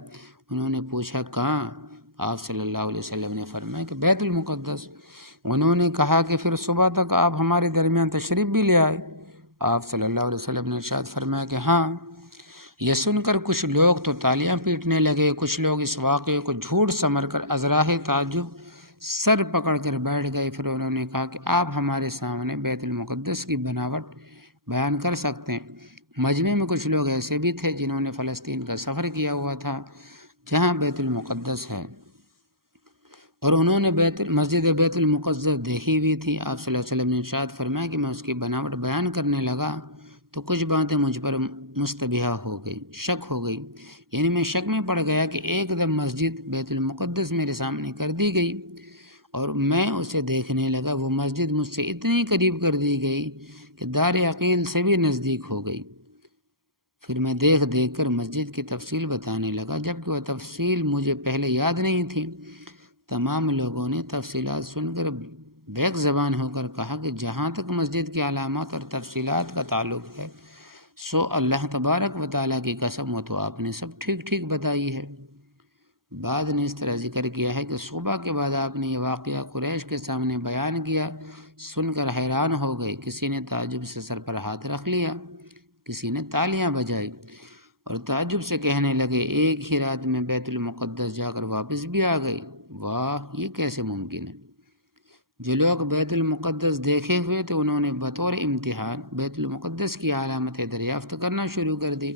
انہوں نے پوچھا کہاں؟ آپ صلی اللہ علیہ وسلم نے فرمایا کہ بیت المقدس۔ انہوں نے کہا کہ پھر صبح تک آپ ہمارے درمیان تشریف بھی لے آئے؟ آپ صلی اللہ علیہ وسلم نے ارشاد فرمایا کہ ہاں۔ یہ سن کر کچھ لوگ تو تالیاں پیٹنے لگے، کچھ لوگ اس واقعے کو جھوٹ سمجھ کر ازراہ تعجب سر پکڑ کر بیٹھ گئے۔ پھر انہوں نے کہا کہ آپ ہمارے سامنے بیت المقدس کی بناوٹ بیان کر سکتے ہیں۔ مجمع میں کچھ لوگ ایسے بھی تھے جنہوں نے فلسطین کا سفر کیا ہوا تھا جہاں بیت المقدس ہے، اور انہوں نے مسجد بیت المقدس دیکھی ہوئی تھی۔ آپ صلی اللہ علیہ وسلم نے ارشاد فرمایا کہ میں اس کی بناوٹ بیان کرنے لگا تو کچھ باتیں مجھ پر مشتبہ ہو گئی، شک ہو گئی، یعنی میں شک میں پڑ گیا کہ ایک دم مسجد بیت المقدس میرے سامنے کر دی گئی اور میں اسے دیکھنے لگا، وہ مسجد مجھ سے اتنی قریب کر دی گئی کہ دار عقیل سے بھی نزدیک ہو گئی۔ پھر میں دیکھ کر مسجد کی تفصیل بتانے لگا، جبکہ وہ تفصیل مجھے پہلے یاد نہیں تھی۔ تمام لوگوں نے تفصیلات سن کر بیک زبان ہو کر کہا کہ جہاں تک مسجد کی علامات اور تفصیلات کا تعلق ہے سو اللہ تبارک و تعالیٰ کی قسم وہ تو آپ نے سب ٹھیک ٹھیک بتائی ہے۔ بعد نے اس طرح ذکر کیا ہے کہ صبح کے بعد آپ نے یہ واقعہ قریش کے سامنے بیان کیا، سن کر حیران ہو گئے، کسی نے تعجب سے سر پر ہاتھ رکھ لیا، کسی نے تالیاں بجائی اور تعجب سے کہنے لگے ایک ہی رات میں بیت المقدس جا کر واپس بھی آ گئی، واہ یہ کیسے ممکن ہے؟ جو لوگ بیت المقدس دیکھے ہوئے تھے انہوں نے بطور امتحان بیت المقدس کی علامتیں دریافت کرنا شروع کر دی۔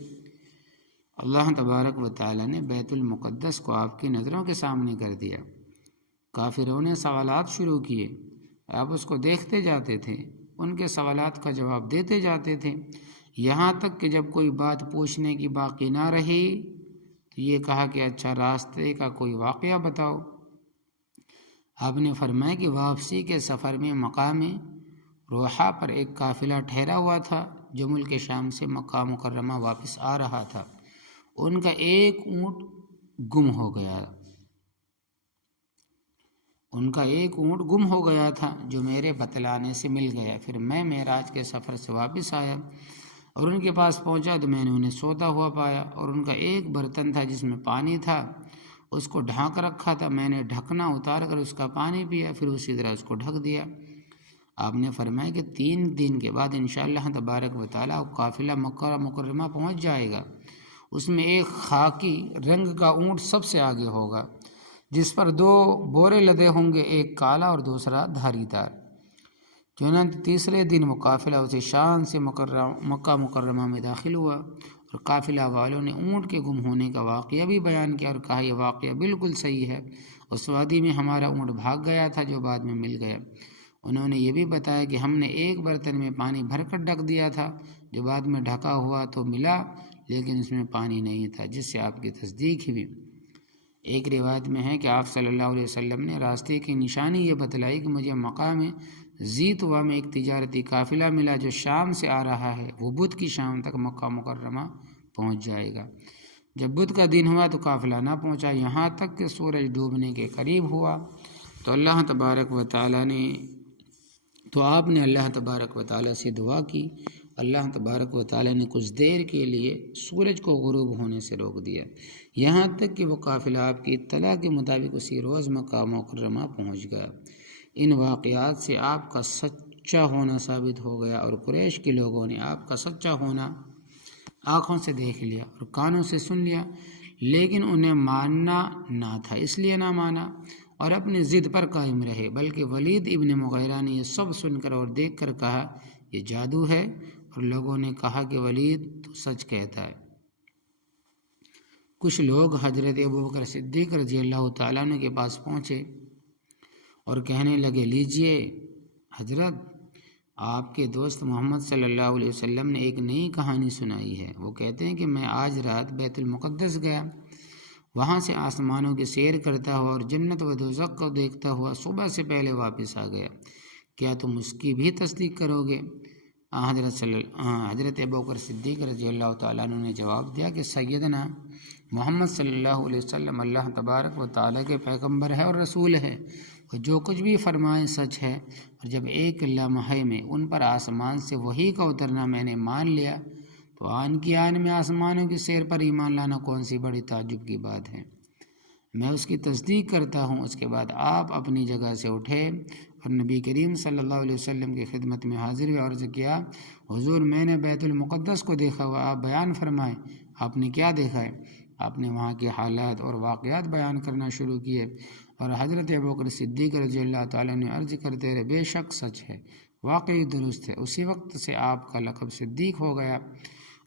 اللہ تبارک و تعالیٰ نے بیت المقدس کو آپ کی نظروں کے سامنے کر دیا۔ کافروں نے سوالات شروع کیے، آپ اس کو دیکھتے جاتے تھے، ان کے سوالات کا جواب دیتے جاتے تھے، یہاں تک کہ جب کوئی بات پوچھنے کی باقی نہ رہی تو یہ کہا کہ اچھا راستے کا کوئی واقعہ بتاؤ۔ آپ نے فرمایا کہ واپسی کے سفر میں مقام روحا پر ایک قافلہ ٹھہرا ہوا تھا جو ملک شام سے مکہ مکرمہ واپس آ رہا تھا، ان کا ایک اونٹ گم ہو گیا تھا جو میرے بتلانے سے مل گیا۔ پھر میں معراج کے سفر سے واپس آیا، اور ان کے پاس پہنچا تو میں نے انہیں سوتا ہوا پایا، اور ان کا ایک برتن تھا جس میں پانی تھا، اس کو ڈھانک رکھا تھا، میں نے ڈھکنا اتار کر اس کا پانی پیا، پھر اسی طرح اس کو ڈھک دیا۔ آپ نے فرمایا کہ 3 دن کے بعد انشاءاللہ تبارک و تعالیٰ قافلہ مکہ مکرمہ پہنچ جائے گا، اس میں ایک خاکی رنگ کا اونٹ سب سے آگے ہوگا، جس پر 2 بورے لدے ہوں گے، ایک کالا اور دوسرا دھاری دار۔ چنانچہ تیسرے دن وہ قافلہ اسے شان سے مکہ مکرمہ میں داخل ہوا، اور قافلہ والوں نے اونٹ کے گم ہونے کا واقعہ بھی بیان کیا اور کہا یہ واقعہ بالکل صحیح ہے، اس وادی میں ہمارا اونٹ بھاگ گیا تھا جو بعد میں مل گیا۔ انہوں نے یہ بھی بتایا کہ ہم نے ایک برتن میں پانی بھر کر ڈھک دیا تھا، جو بعد میں ڈھکا ہوا تو ملا لیکن اس میں پانی نہیں تھا، جس سے آپ کی تصدیق ہوئی۔ ایک روایت میں ہے کہ آپ صلی اللہ علیہ وسلم نے راستے کی نشانی یہ بتلائی کہ مجھے مقام ذی طویٰ میں ایک تجارتی قافلہ ملا جو شام سے آ رہا ہے، وہ بدھ کی شام تک مکہ مکرمہ پہنچ جائے گا۔ جب بدھ کا دن ہوا تو قافلہ نہ پہنچا، یہاں تک کہ سورج ڈوبنے کے قریب ہوا تو آپ نے اللہ تبارک و تعالیٰ سے دعا کی۔ اللہ تبارک و تعالیٰ نے کچھ دیر کے لیے سورج کو غروب ہونے سے روک دیا، یہاں تک کہ وہ قافلہ آپ کی اطلاع کے مطابق اسی روز مکہ مکرمہ پہنچ گیا۔ ان واقعات سے آپ کا سچا ہونا ثابت ہو گیا، اور قریش کے لوگوں نے آپ کا سچا ہونا آنکھوں سے دیکھ لیا اور کانوں سے سن لیا، لیکن انہیں ماننا نہ تھا، اس لیے نہ مانا اور اپنی ضد پر قائم رہے، بلکہ ولید ابن مغیرہ نے یہ سب سن کر اور دیکھ کر کہا یہ جادو ہے، اور لوگوں نے کہا کہ ولید تو سچ کہتا ہے۔ کچھ لوگ حضرت ابوبکر صدیق رضی اللہ تعالیٰ عنہ کے پاس پہنچے اور کہنے لگے لیجئے حضرت، آپ کے دوست محمد صلی اللہ علیہ وسلم نے ایک نئی کہانی سنائی ہے۔ وہ کہتے ہیں کہ میں آج رات بیت المقدس گیا، وہاں سے آسمانوں کی سیر کرتا ہوا اور جنت و دوزخ کو دیکھتا ہوا صبح سے پہلے واپس آ گیا، کیا تم اس کی بھی تصدیق کرو گے؟ حضرت ابوبکر صدیق رضی اللہ تعالیٰ عنہ نے جواب دیا کہ سیدنا محمد صلی اللہ علیہ وسلم اللہ تبارک و تعالیٰ کے پیغمبر ہے اور رسول ہے، اور جو کچھ بھی فرمائیں سچ ہے، اور جب ایک لمحے میں ان پر آسمان سے وحی کا اترنا میں نے مان لیا تو آن کی آن میں آسمانوں کی سیر پر ایمان لانا کون سی بڑی تعجب کی بات ہے، میں اس کی تصدیق کرتا ہوں۔ اس کے بعد آپ اپنی جگہ سے اٹھے اور نبی کریم صلی اللہ علیہ وسلم کی خدمت میں حاضر ہوئے، عرض کیا حضور میں نے بیت المقدس کو دیکھا ہوا، آپ بیان فرمائیں آپ نے کیا دیکھا ہے؟ آپ نے وہاں کے حالات اور واقعات بیان کرنا شروع کیے، اور حضرت ابوبکر صدیق رضی اللہ تعالیٰ نے عرض کرتے رہے بے شک سچ ہے، واقعی درست ہے۔ اسی وقت سے آپ کا لقب صدیق ہو گیا،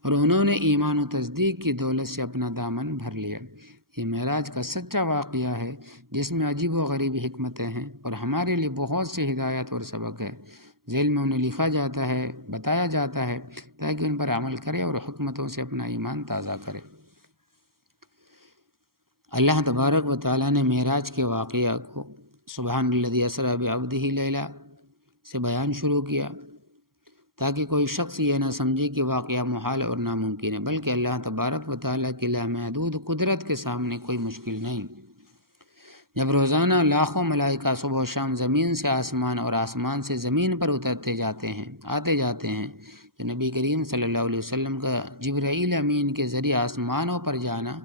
اور انہوں نے ایمان و تصدیق کی دولت سے اپنا دامن بھر لیا۔ یہ معراج کا سچا واقعہ ہے جس میں عجیب و غریب حکمتیں ہیں، اور ہمارے لیے بہت سے ہدایت اور سبق ہے، ذیل میں انہیں لکھا جاتا ہے، بتایا جاتا ہے تاکہ ان پر عمل کرے اور حکمتوں سے اپنا ایمان تازہ کرے۔ اللہ تبارک و تعالیٰ نے معراج کے واقعہ کو سبحان الذی اسری بعبدہ لیلا سے بیان شروع کیا، تاکہ کوئی شخص یہ نہ سمجھے کہ واقعہ محال اور ناممکن ہے، بلکہ اللہ تبارک و تعالیٰ کی لامحدود قدرت کے سامنے کوئی مشکل نہیں۔ جب روزانہ لاکھوں ملائکہ صبح و شام زمین سے آسمان اور آسمان سے زمین پر اترتے جاتے ہیں، آتے جاتے ہیں، تو نبی کریم صلی اللہ علیہ وسلم کا جبرائیل امین کے ذریعے آسمانوں پر جانا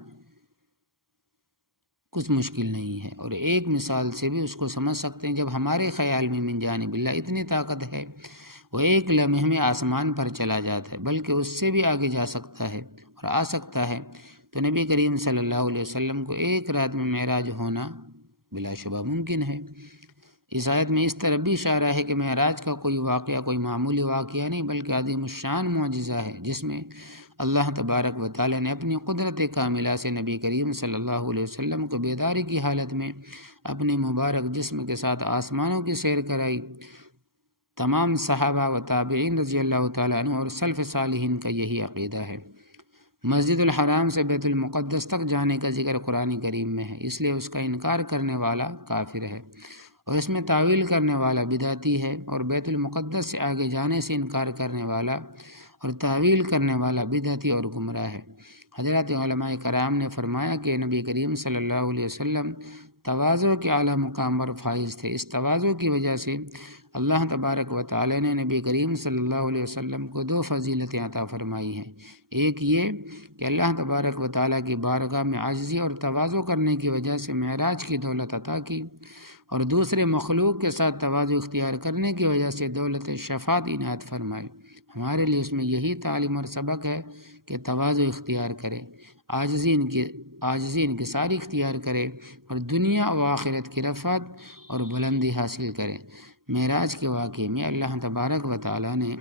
کچھ مشکل نہیں ہے، اور ایک مثال سے بھی اس کو سمجھ سکتے ہیں۔ جب ہمارے خیال میں من جانب اللہ اتنی طاقت ہے، وہ ایک لمحے میں آسمان پر چلا جاتا ہے، بلکہ اس سے بھی آگے جا سکتا ہے اور آ سکتا ہے، تو نبی کریم صلی اللہ علیہ وسلم کو ایک رات میں معراج ہونا بلا شبہ ممکن ہے۔ اس آیت میں اس طرح بھی اشارہ ہے کہ معراج کا کوئی واقعہ کوئی معمولی واقعہ نہیں، بلکہ عظیم الشان معجزہ ہے، جس میں اللہ تبارک و تعالیٰ نے اپنی قدرت کاملہ سے نبی کریم صلی اللہ علیہ وسلم کو بیداری کی حالت میں اپنے مبارک جسم کے ساتھ آسمانوں کی سیر کرائی۔ تمام صحابہ و تابعین رضی اللہ تعالیٰ عنہ اور سلف صالحین کا یہی عقیدہ ہے۔ مسجد الحرام سے بیت المقدس تک جانے کا ذکر قرآن کریم میں ہے، اس لیے اس کا انکار کرنے والا کافر ہے، اور اس میں تعویل کرنے والا بدعتی ہے، اور بیت المقدس سے آگے جانے سے انکار کرنے والا اور تعویل کرنے والا بدعتی اور گمراہ ہے۔ حضرات علماء کرام نے فرمایا کہ نبی کریم صلی اللہ علیہ وسلم تواضع کے اعلیٰ مقام پر فائز تھے۔ اس تواضع کی وجہ سے اللہ تبارک و تعالی نے نبی کریم صلی اللہ علیہ وسلم کو 2 فضیلتیں عطا فرمائی ہیں۔ ایک یہ کہ اللہ تبارک و تعالی کی بارگاہ میں عاجزی اور تواضع کرنے کی وجہ سے معراج کی دولت عطا کی، اور دوسرے مخلوق کے ساتھ تواضع اختیار کرنے کی وجہ سے دولت شفاعت عنایت فرمائی۔ ہمارے لیے اس میں یہی تعلیم اور سبق ہے کہ تواضع اختیار کرے، عاجزی انکساری اختیار کرے، اور دنیا و آخرت کی رفعت اور بلندی حاصل کرے۔ معراج کے واقعے میں اللہ تبارک و تعالی نے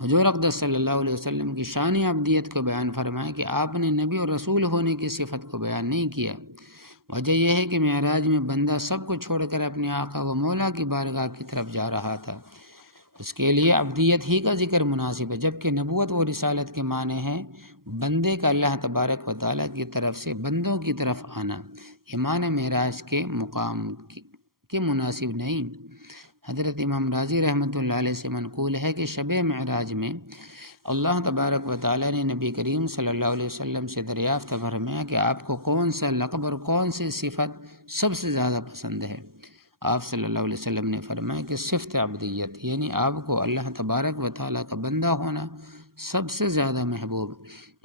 حضور اقدس صلی اللہ علیہ وسلم کی شان عبدیت کو بیان فرمایا کہ آپ نے نبی اور رسول ہونے کی صفت کو بیان نہیں کیا۔ وجہ یہ ہے کہ معراج میں بندہ سب کو چھوڑ کر اپنے آقا و مولا کی بارگاہ کی طرف جا رہا تھا، اس کے لیے عبدیت ہی کا ذکر مناسب ہے، جبکہ نبوت و رسالت کے معنی ہیں بندے کا اللہ تبارک و تعالیٰ کی طرف سے بندوں کی طرف آنا۔ یہ معنی معراج کے مقام کے مناسب نہیں۔ حضرت امام راضی رحمۃ اللہ علیہ سے منقول ہے کہ شب معراج میں اللہ تبارک و تعالیٰ نے نبی کریم صلی اللہ علیہ وسلم سے دریافت فرمایا کہ آپ کو کون سا لقب اور کون سی صفت سب سے زیادہ پسند ہے؟ آپ صلی اللہ علیہ وسلم نے فرمایا کہ صفت عبدیت، یعنی آپ کو اللہ تبارک و تعالیٰ کا بندہ ہونا سب سے زیادہ محبوب۔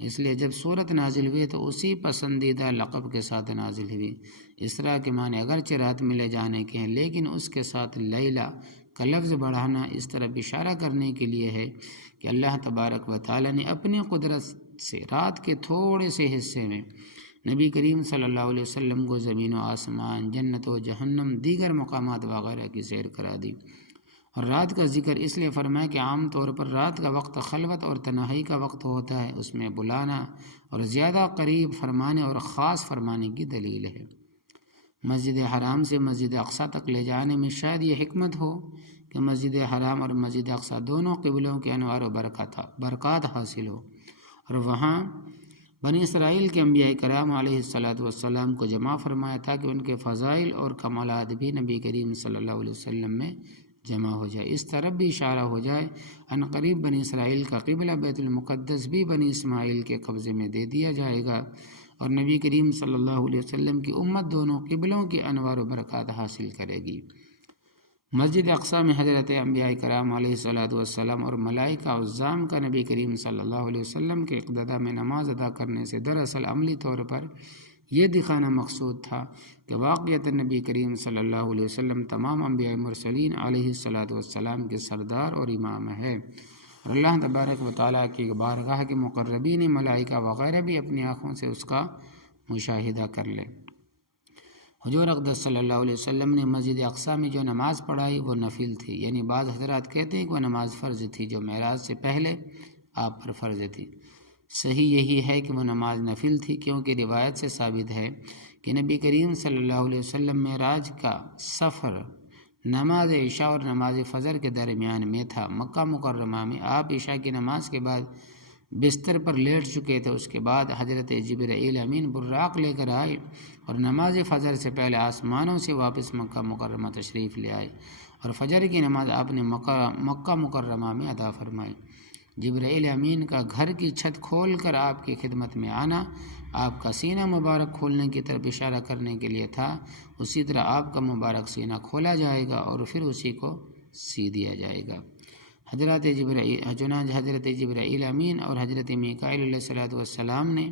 اس لیے جب صورت نازل ہوئی تو اسی پسندیدہ لقب کے ساتھ نازل ہوئی۔ اسرا کے معنی اگرچہ رات میں لے جانے کے ہیں، لیکن اس کے ساتھ لیلا کا لفظ بڑھانا اس طرح اشارہ کرنے کے لیے ہے کہ اللہ تبارک و تعالیٰ نے اپنی قدرت سے رات کے تھوڑے سے حصے میں نبی کریم صلی اللہ علیہ وسلم کو زمین و آسمان، جنت و جہنم، دیگر مقامات وغیرہ کی سیر کرا دی۔ اور رات کا ذکر اس لیے فرمایا کہ عام طور پر رات کا وقت خلوت اور تنہائی کا وقت ہوتا ہے، اس میں بلانا اور زیادہ قریب فرمانے اور خاص فرمانے کی دلیل ہے۔ مسجد حرام سے مسجد اقصیٰ تک لے جانے میں شاید یہ حکمت ہو کہ مسجد حرام اور مسجد اقصیٰ دونوں قبلوں کے انوار و برکات حاصل ہو، اور وہاں بنی اسرائیل کے انبیاء کرام علیہ السلام کو جمع فرمایا تاکہ ان کے فضائل اور کمالات بھی نبی کریم صلی اللہ علیہ وسلم میں جمع ہو جائے۔ اس طرف بھی اشارہ ہو جائے ان قریب بنی اسرائیل کا قبلہ بیت المقدس بھی بنی اسماعیل کے قبضے میں دے دیا جائے گا، اور نبی کریم صلی اللہ علیہ وسلم کی امت دونوں قبلوں کی انوار و برکات حاصل کرے گی۔ مسجد اقصیٰ میں حضرت انبیاء کرام علیہ السلام اور ملائکہ عظام کا نبی کریم صلی اللہ علیہ وسلم کے اقتداء میں نماز ادا کرنے سے دراصل عملی طور پر یہ دکھانا مقصود تھا کہ واقعتاً نبی کریم صلی اللہ علیہ وسلم تمام انبیاء مرسلین علیہ السلام کے سردار اور امام ہے، اور اللہ تبارک و تعالیٰ کی بارگاہ کے مقربین ملائکہ وغیرہ بھی اپنی آنکھوں سے اس کا مشاہدہ کر لیں۔ حضور اقدس صلی اللہ علیہ وسلم نے مسجد اقصیٰ میں جو نماز پڑھائی وہ نفل تھی، یعنی بعض حضرات کہتے ہیں کہ وہ نماز فرض تھی جو معراج سے پہلے آپ پر فرض تھی۔ صحیح یہی ہے کہ وہ نماز نفل تھی، کیونکہ روایت سے ثابت ہے کہ نبی کریم صلی اللہ علیہ وسلم معراج کا سفر نماز عشاء اور نماز فجر کے درمیان میں تھا۔ مکہ مکرمہ میں آپ عشاء کی نماز کے بعد بستر پر لیٹ چکے تھے۔ اس کے بعد حضرت جبرائیل امین براق لے کر آئے اور نماز فجر سے پہلے آسمانوں سے واپس مکہ مکرمہ تشریف لے آئے، اور فجر کی نماز آپ نے مکہ مکرمہ میں ادا فرمائی۔ جبرائیل امین کا گھر کی چھت کھول کر آپ کی خدمت میں آنا آپ کا سینہ مبارک کھولنے کی طرف اشارہ کرنے کے لیے تھا۔ اسی طرح آپ کا مبارک سینہ کھولا جائے گا اور پھر اسی کو سی دیا جائے گا۔ حضرت جبرائیل امین اور حضرت میکائیل علیہ السلام نے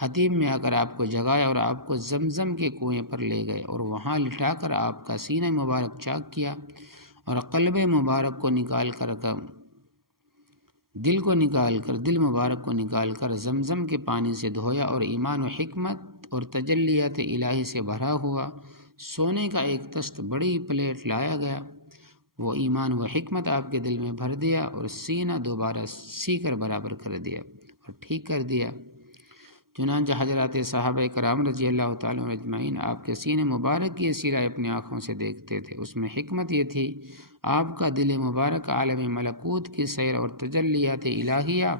حتیم میں آ کر آپ کو جگایا اور آپ کو زمزم کے کنویں پر لے گئے، اور وہاں لٹا کر آپ کا سینہ مبارک چاک کیا اور قلب مبارک کو نکال کر دل مبارک کو نکال کر زمزم کے پانی سے دھویا، اور ایمان و حکمت اور تجلیات الہی سے بھرا ہوا سونے کا ایک تست بڑی پلیٹ لایا گیا۔ وہ ایمان و حکمت آپ کے دل میں بھر دیا اور سینہ دوبارہ سی کر برابر کر دیا اور ٹھیک کر دیا۔ چنانچہ حضرات صحابہ کرام رضی اللہ تعالیٰ عنہ اجمعین آپ کے سینہ مبارک کی سیرہ اپنی آنکھوں سے دیکھتے تھے۔ اس میں حکمت یہ تھی آپ کا دل مبارک عالم ملکوت کی سیر اور تجلیات الہیہ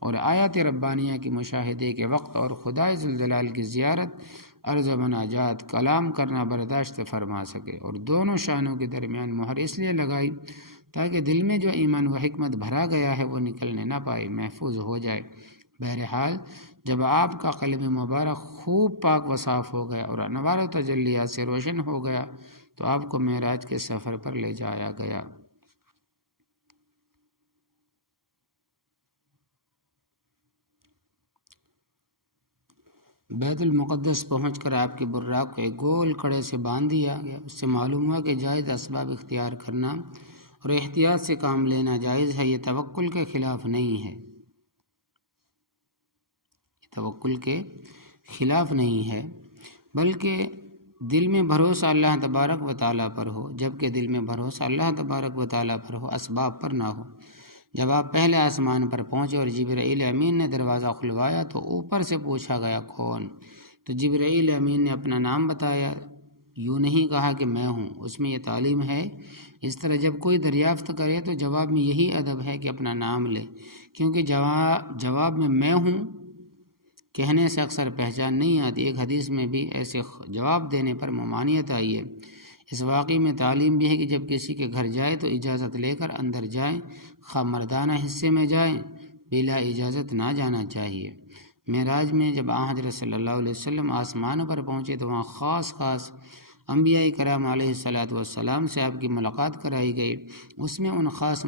اور آیات ربانیہ کی مشاہدے کے وقت اور خدائے ذوالجلال کی زیارت، عرض و مناجات، کلام کرنا برداشت فرما سکے، اور دونوں شانوں کے درمیان مہر اس لیے لگائی تاکہ دل میں جو ایمان و حکمت بھرا گیا ہے وہ نکلنے نہ پائے، محفوظ ہو جائے۔ بہرحال جب آپ کا قلب مبارک خوب پاک و صاف ہو گیا اور انوار و تجلیات سے روشن ہو گیا تو آپ کو معراج کے سفر پر لے جایا گیا۔ بیت المقدس پہنچ کر آپ کے براق کو ایک گول کڑے سے باندھ دیا گیا۔ اس سے معلوم ہوا کہ جائز اسباب اختیار کرنا اور احتیاط سے کام لینا جائز ہے، یہ توکل کے خلاف نہیں ہے، توکل کے خلاف نہیں ہے، بلکہ دل میں بھروسہ اللہ تبارک و تعالیٰ پر ہو، جبکہ دل میں بھروسہ اللہ تبارک و تعالیٰ پر ہو، اسباب پر نہ ہو۔ جب آپ پہلے آسمان پر پہنچے اور جبرائیل امین نے دروازہ کھلوایا تو اوپر سے پوچھا گیا کون؟ تو جبرائیل امین نے اپنا نام بتایا، یوں نہیں کہا کہ میں ہوں۔ اس میں یہ تعلیم ہے، اس طرح جب کوئی دریافت کرے تو جواب میں یہی ادب ہے کہ اپنا نام لے، کیونکہ جواب میں ہوں کہنے سے اکثر پہچان نہیں آتی۔ ایک حدیث میں بھی ایسے جواب دینے پر ممانعت آئی ہے۔ اس واقعے میں تعلیم بھی ہے کہ جب کسی کے گھر جائے تو اجازت لے کر اندر جائیں، خواہ مردانہ حصے میں جائیں، بلا اجازت نہ جانا چاہیے۔ معراج میں جب آن حضرت صلی اللہ علیہ وسلم آسمان پر پہنچے تو وہاں خاص انبیاء کرام علیہ السلام سے آپ کی ملاقات کرائی گئی۔ اس میں ان خاص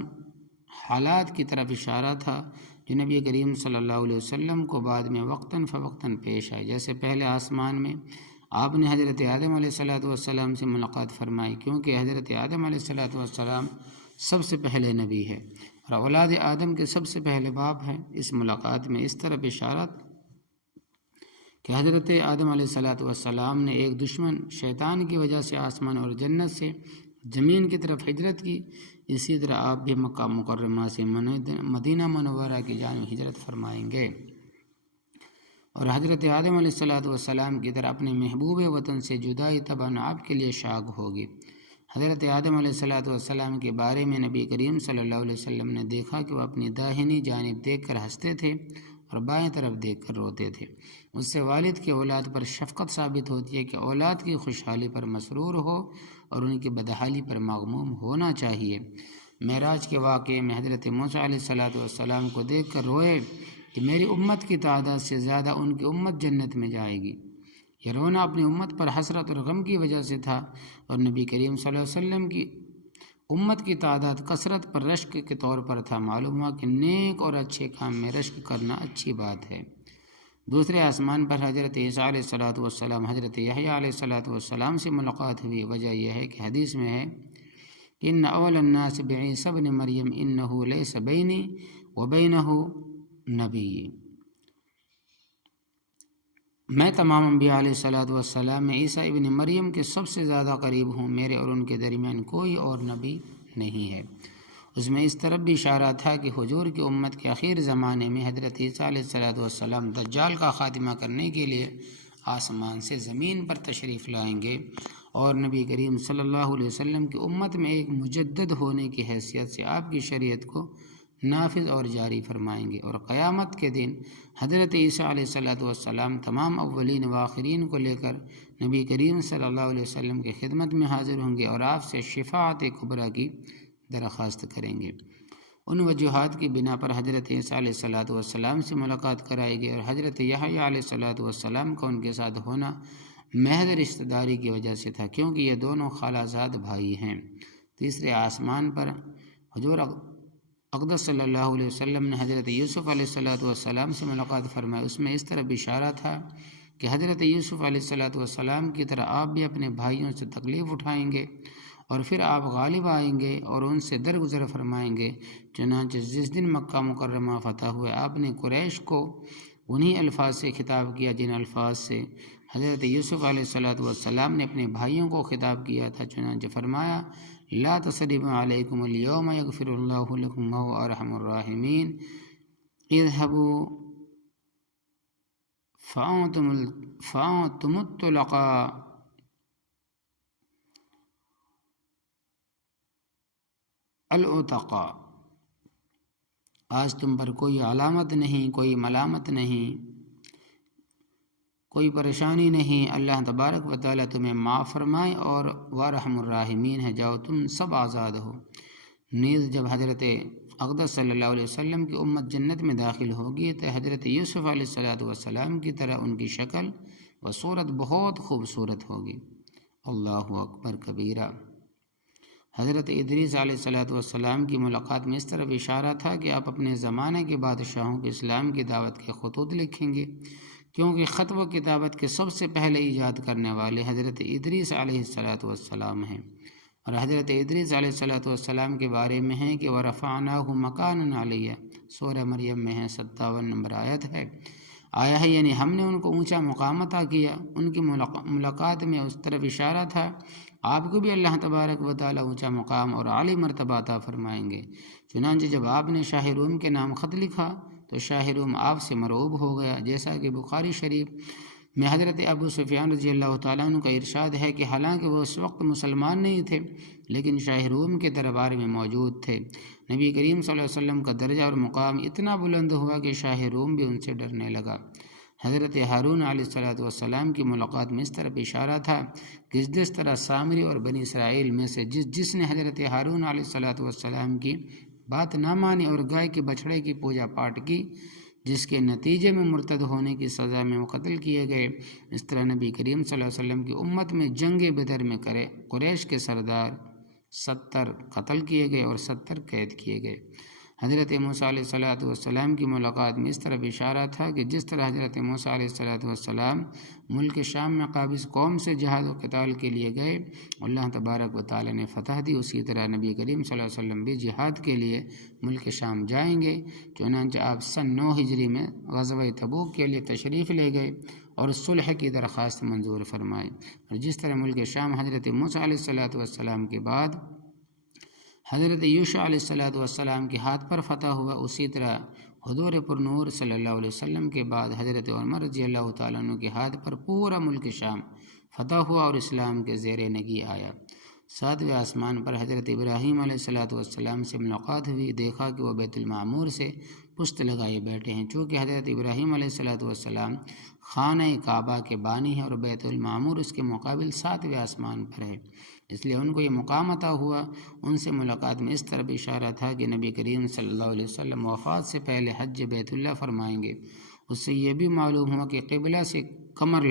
حالات کی طرف اشارہ تھا جو نبی کریم صلی اللہ علیہ وسلم کو بعد میں وقتاً فوقتاً پیش آئے۔ جیسے پہلے آسمان میں آپ نے حضرت آدم علیہ السلام سے ملاقات فرمائی، کیونکہ حضرت آدم علیہ السلام سب سے پہلے نبی ہے اور اولاد آدم کے سب سے پہلے باپ ہیں۔ اس ملاقات میں اس طرف اشارت کہ حضرت آدم علیہ السلام نے ایک دشمن شیطان کی وجہ سے آسمان اور جنت سے زمین کی طرف ہجرت کی، اسی طرح آپ بھی مکہ مکرمہ سے مدینہ منورہ کی جانب ہجرت فرمائیں گے اور حضرت آدم علیہ السلام کی طرح اپنے محبوب وطن سے جدائی طبعاً آپ کے لیے شاق ہوگی۔ حضرت آدم علیہ السلام کے بارے میں نبی کریم صلی اللہ علیہ وسلم نے دیکھا کہ وہ اپنی داہنی جانب دیکھ کر ہنستے تھے اور بائیں طرف دیکھ کر روتے تھے۔ اس سے والد کی اولاد پر شفقت ثابت ہوتی ہے کہ اولاد کی خوشحالی پر مسرور ہو اور ان کی بدحالی پر مغموم ہونا چاہیے۔ معراج کے واقعے میں حضرت موسیٰ علیہ السلام کو دیکھ کر روئے کہ میری امت کی تعداد سے زیادہ ان کی امت جنت میں جائے گی۔ یہ رونا اپنی امت پر حسرت اور غم کی وجہ سے تھا، اور نبی کریم صلی اللہ علیہ وسلم کی امت کی تعداد کثرت پر رشک کے طور پر تھا۔ معلوم ہوا کہ نیک اور اچھے کام میں رشک کرنا اچھی بات ہے۔ دوسرے آسمان پر حضرت عیسیٰ علیہ السلام حضرت یحییٰ علیہ السلام سے ملاقات ہوئی۔ وجہ یہ ہے کہ حدیث میں ہے کہ ان اول الناس بعیسی ابن مریم انہ لیس بینی وبینہ نبی، میں تمام انبیاء علیہ السلام میں عیسیٰ ابن مریم کے سب سے زیادہ قریب ہوں، میرے اور ان کے درمیان کوئی اور نبی نہیں ہے۔ اس میں اس طرف بھی اشارہ تھا کہ حضور کی امت کے اخیر زمانے میں حضرت عیسیٰ علیہ السلام دجال کا خاتمہ کرنے کے لیے آسمان سے زمین پر تشریف لائیں گے اور نبی کریم صلی اللہ علیہ وسلم کی امت میں ایک مجدد ہونے کی حیثیت سے آپ کی شریعت کو نافذ اور جاری فرمائیں گے، اور قیامت کے دن حضرت عیسیٰ علیہ السلام تمام اولین و آخرین کو لے کر نبی کریم صلی اللہ علیہ وسلم کی خدمت میں حاضر ہوں گے اور آپ سے شفاعت کبریٰ کی درخواست کریں گے۔ ان وجوہات کی بنا پر حضرت عیسیٰ علیہ السلام سے ملاقات کرائی گئی اور حضرت یحییٰ علیہ السلام کا ان کے ساتھ ہونا محض رشتہ داری کی وجہ سے تھا، کیونکہ یہ دونوں خالہ زاد بھائی ہیں۔ تیسرے آسمان پر حضور اقدس صلی اللہ علیہ وسلم نے حضرت یوسف علیہ السلام سے ملاقات فرمائی۔ اس میں اس طرح اشارہ تھا کہ حضرت یوسف علیہ السلام کی طرح آپ بھی اپنے بھائیوں سے تکلیف اٹھائیں گے اور پھر آپ غالب آئیں گے اور ان سے درگزر فرمائیں گے۔ چنانچہ جس دن مکہ مکرمہ فتح ہوئے آپ نے قریش کو انہی الفاظ سے خطاب کیا جن الفاظ سے حضرت یوسف علیہ السلام نے اپنے بھائیوں کو خطاب کیا تھا۔ چنانچہ فرمایا لا تثریب علیکم اليوم یغفر اللہ لکم وہو ارحم الراحمین اذهبوا فانتم الطلقاء العتقاء، آج تم پر کوئی علامت نہیں، کوئی ملامت نہیں، کوئی پریشانی نہیں، اللہ تبارک و تعالیٰ تمہیں معاف فرمائے اور وارحم الراحمین ہے، جاؤ تم سب آزاد ہو۔ نیز جب حضرت اقدس صلی اللہ علیہ وسلم کی امت جنت میں داخل ہوگی تو حضرت یوسف علیہ السلام کی طرح ان کی شکل و صورت بہت خوبصورت ہوگی۔ اللہ اکبر کبیرہ۔ حضرت ادریس علیہ السلام کی ملاقات میں اس طرف اشارہ تھا کہ آپ اپنے زمانے کے بادشاہوں کو اسلام کی دعوت کے خطوط لکھیں گے، کیونکہ خط و کتابت کے سب سے پہلے ایجاد کرنے والے حضرت ادریس علیہ السلام ہیں، اور حضرت ادریس علیہ السلام کے بارے میں ہے کہ وَرَفَعْنَاهُ مَكَانًا عَلِيًّا، سورہ مریم میں ہے، 57 نمبر آیت ہے۔ آیا ہے یعنی ہم نے ان کو اونچا مقام عطا کیا۔ ان کی ملاقات میں اس طرف اشارہ تھا آپ کو بھی اللہ تبارک و تعالی اونچا مقام اور عالی مرتبہ عطا فرمائیں گے۔ چنانچہ جب آپ نے شاہ روم کے نام خط لکھا تو شاہ روم آپ سے مرعوب ہو گیا، جیسا کہ بخاری شریف میں حضرت ابو سفیان رضی اللہ تعالیٰ عنہ کا ارشاد ہے کہ حالانکہ وہ اس وقت مسلمان نہیں تھے لیکن شاہ روم کے دربار میں موجود تھے۔ نبی کریم صلی اللہ علیہ وسلم کا درجہ اور مقام اتنا بلند ہوا کہ شاہ روم بھی ان سے ڈرنے لگا۔ حضرت ہارون علیہ السلام کی ملاقات میں اس طرف اشارہ تھا کہ جس طرح سامری اور بنی اسرائیل میں سے جس نے حضرت ہارون علیہ السلام کی بات نہ مانی اور گائے کے بچھڑے کی پوجا پاٹ کی، جس کے نتیجے میں مرتد ہونے کی سزا میں وہ قتل کیے گئے، اس طرح نبی کریم صلی اللہ علیہ وسلم کی امت میں جنگ بدر میں قریش کے سردار 70 قتل کیے گئے اور 70 قید کیے گئے۔ حضرت موسیٰ علیہ السلام کی ملاقات میں اس طرف اشارہ تھا کہ جس طرح حضرت موسیٰ علیہ السلام ملک شام میں قابض قوم سے جہاد و قتال کے لیے گئے، اللہ تبارک و تعالی نے فتح دی، اسی طرح نبی کریم صلی اللہ علیہ وسلم بھی جہاد کے لیے ملک شام جائیں گے۔ چنانچہ آپ سن 9 ہجری میں غزوہ تبوک کے لیے تشریف لے گئے اور صلح کی درخواست منظور فرمائی، اور جس طرح ملک شام حضرت موسیٰ علیہ السلام کے بعد حضرت یوشع علیہ السلام کے ہاتھ پر فتح ہوا، اسی طرح حضور پرنور صلی اللہ علیہ وسلم کے بعد حضرت عمر رضی اللہ تعالیٰ عنہ کے ہاتھ پر پورا ملک شام فتح ہوا اور اسلام کے زیر نگی آیا۔ 7ویں آسمان پر حضرت ابراہیم علیہ السلام سے ملاقات ہوئی، دیکھا کہ وہ بیت المعمور سے پشت لگائے بیٹھے ہیں، چونکہ حضرت ابراہیم علیہ السلام خانہ کعبہ کے بانی ہیں اور بیت المعمور اس کے مقابل 7ویں آسمان پر ہے، اس لیے ان کو یہ مقام عطا ہوا۔ ان سے ملاقات میں اس طرف اشارہ تھا کہ نبی کریم صلی اللہ علیہ وسلم وفات سے پہلے حج بیت اللہ فرمائیں گے۔ اس سے یہ بھی معلوم ہوا کہ قبلہ سے کمر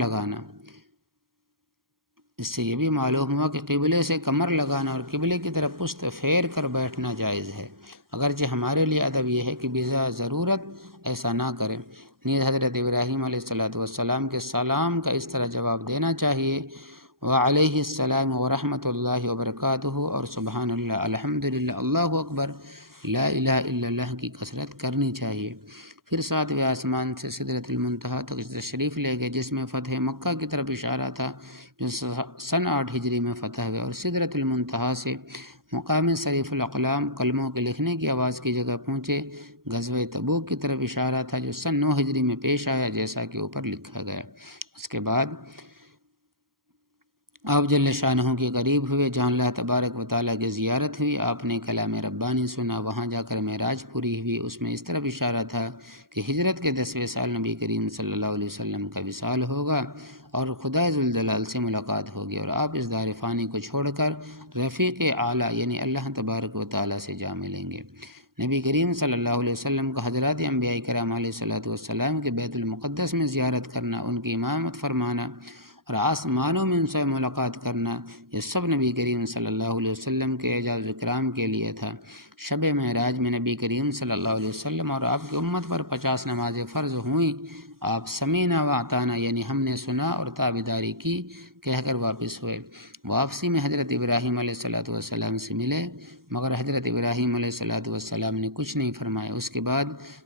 لگانا اور قبلے کی طرف پشت پھیر کر بیٹھنا جائز ہے، اگرچہ ہمارے لیے ادب یہ ہے کہ بجا ضرورت ایسا نہ کریں۔ نیز حضرت ابراہیم علیہ السلام کے سلام کا اس طرح جواب دینا چاہیے، وعلیہ السلام ورحمۃ اللہ وبرکاتہ، اور سبحان اللہ، الحمدللہ، اللہ اکبر، لا الہ الا اللہ کی کثرت کرنی چاہیے۔ پھر 7ویں آسمان سے سدرۃ المنتہا تک تشریف لے گئے، جس میں فتح مکہ کی طرف اشارہ تھا جو سن 8 ہجری میں فتح ہوئے، اور سدرۃ المنتہا سے مقام صریف الاقلام قلموں کے لکھنے کی آواز کی جگہ پہنچے۔ غزوہ تبوک کی طرف اشارہ تھا جو سن 9 ہجری میں پیش آیا، جیسا کہ اوپر لکھا گیا۔ اس کے بعد آپ جل شانہ کے قریب ہوئے، جہاں اللہ تبارک و تعالیٰ کی زیارت ہوئی، آپ نے کلام ربانی سنا، وہاں جا کر معراج پوری ہوئی۔ اس میں اس طرف اشارہ تھا کہ ہجرت کے 10ویں سال نبی کریم صلی اللہ علیہ وسلم کا وصال ہوگا اور خدا ذوالجلال سے ملاقات ہوگی، اور آپ اس دار فانی کو چھوڑ کر رفیق اعلیٰ یعنی اللہ تبارک و تعالیٰ سے جا ملیں گے۔ نبی کریم صلی اللہ علیہ وسلم کا حضرات انبیاء کرام علیہ السلام کے بیت المقدس میں زیارت کرنا، ان کی امامت فرمانا اور آسمانوں میں ان سے ملاقات کرنا، یہ سب نبی کریم صلی اللہ علیہ وسلم کے اعجاز و اکرام کے لیے تھا۔ شب معراج میں نبی کریم صلی اللہ علیہ وسلم اور آپ کی امت پر 50 نمازیں فرض ہوئیں۔ آپ سمینا و اطعنا یعنی ہم نے سنا اور تابعداری کی کہہ کر واپس ہوئے۔ واپسی میں حضرت ابراہیم علیہ السلام سے ملے، مگر حضرت ابراہیم علیہ السلام نے کچھ نہیں فرمایا۔ اس کے بعد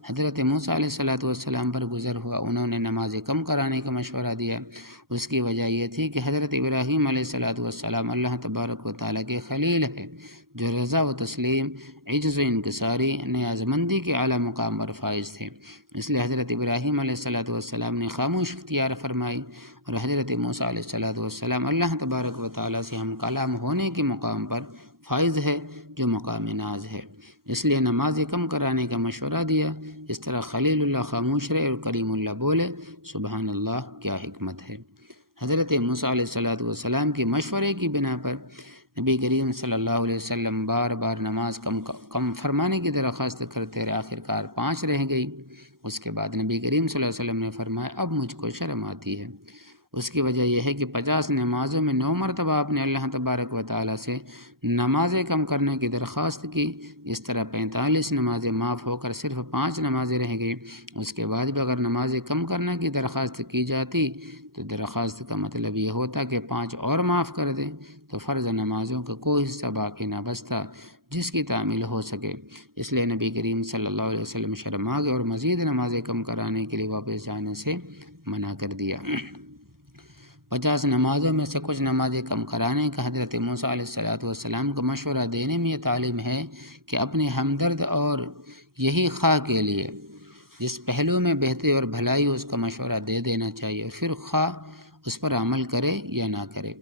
حضرت موسیٰ علیہ السلام پر گزر ہوا، انہوں نے نمازیں کم کرانے کا مشورہ دیا۔ اس کی وجہ یہ تھی کہ حضرت ابراہیم علیہ السلام اللہ تبارک و تعالیٰ کے خلیل ہے، جو رضا و تسلیم، عجز و انکساری، نیاز مندی کے اعلیٰ مقام پر فائز تھے، اس لیے حضرت ابراہیم علیہ السلام نے خاموش اختیار فرمائی، اور حضرت موسیٰ علیہ السلام اللہ تبارک و تعالیٰ سے ہم کلام ہونے کے مقام پر فائز ہے جو مقام ناز ہے، اس لیے نماز کم کرانے کا مشورہ دیا۔ اس طرح خلیل اللہ خاموش رہے اور کریم اللہ بولے، سبحان اللہ، کیا حکمت ہے۔ حضرت موسیٰ علیہ السلام کے مشورے کی بنا پر نبی کریم صلی اللہ علیہ وسلم بار بار نماز کم فرمانے کی درخواست کرتے رہے، آخرکار 5 رہ گئی۔ اس کے بعد نبی کریم صلی اللہ علیہ وسلم نے فرمایا اب مجھ کو شرم آتی ہے۔ اس کی وجہ یہ ہے کہ 50 نمازوں میں 9 مرتبہ آپ نے اللہ تبارک و تعالیٰ سے نمازیں کم کرنے کی درخواست کی۔ اس طرح 45 نمازیں معاف ہو کر صرف 5 نمازیں رہ گئی۔ اس کے بعد بھی اگر نمازیں کم کرنے کی درخواست کی جاتی تو درخواست کا مطلب یہ ہوتا کہ 5 اور معاف کر دیں، تو فرض نمازوں کا کوئی حصہ باقی نہ بچتا جس کی تعمیل ہو سکے۔ اس لیے نبی کریم صلی اللہ علیہ وسلم شرما گئے اور مزید نمازیں کم کرانے کے لیے واپس جانے سے منع کر دیا۔ 50 نمازوں میں سے کچھ نمازیں کم کرانے کا حضرت موسیٰ علیہ السلام کو مشورہ دینے میں یہ تعلیم ہے کہ اپنے ہمدرد اور یہی خواہ کے لیے جس پہلو میں بہتری اور بھلائی ہو اس کا مشورہ دے دینا چاہیے، اور پھر خواہ اس پر عمل کرے یا نہ کرے۔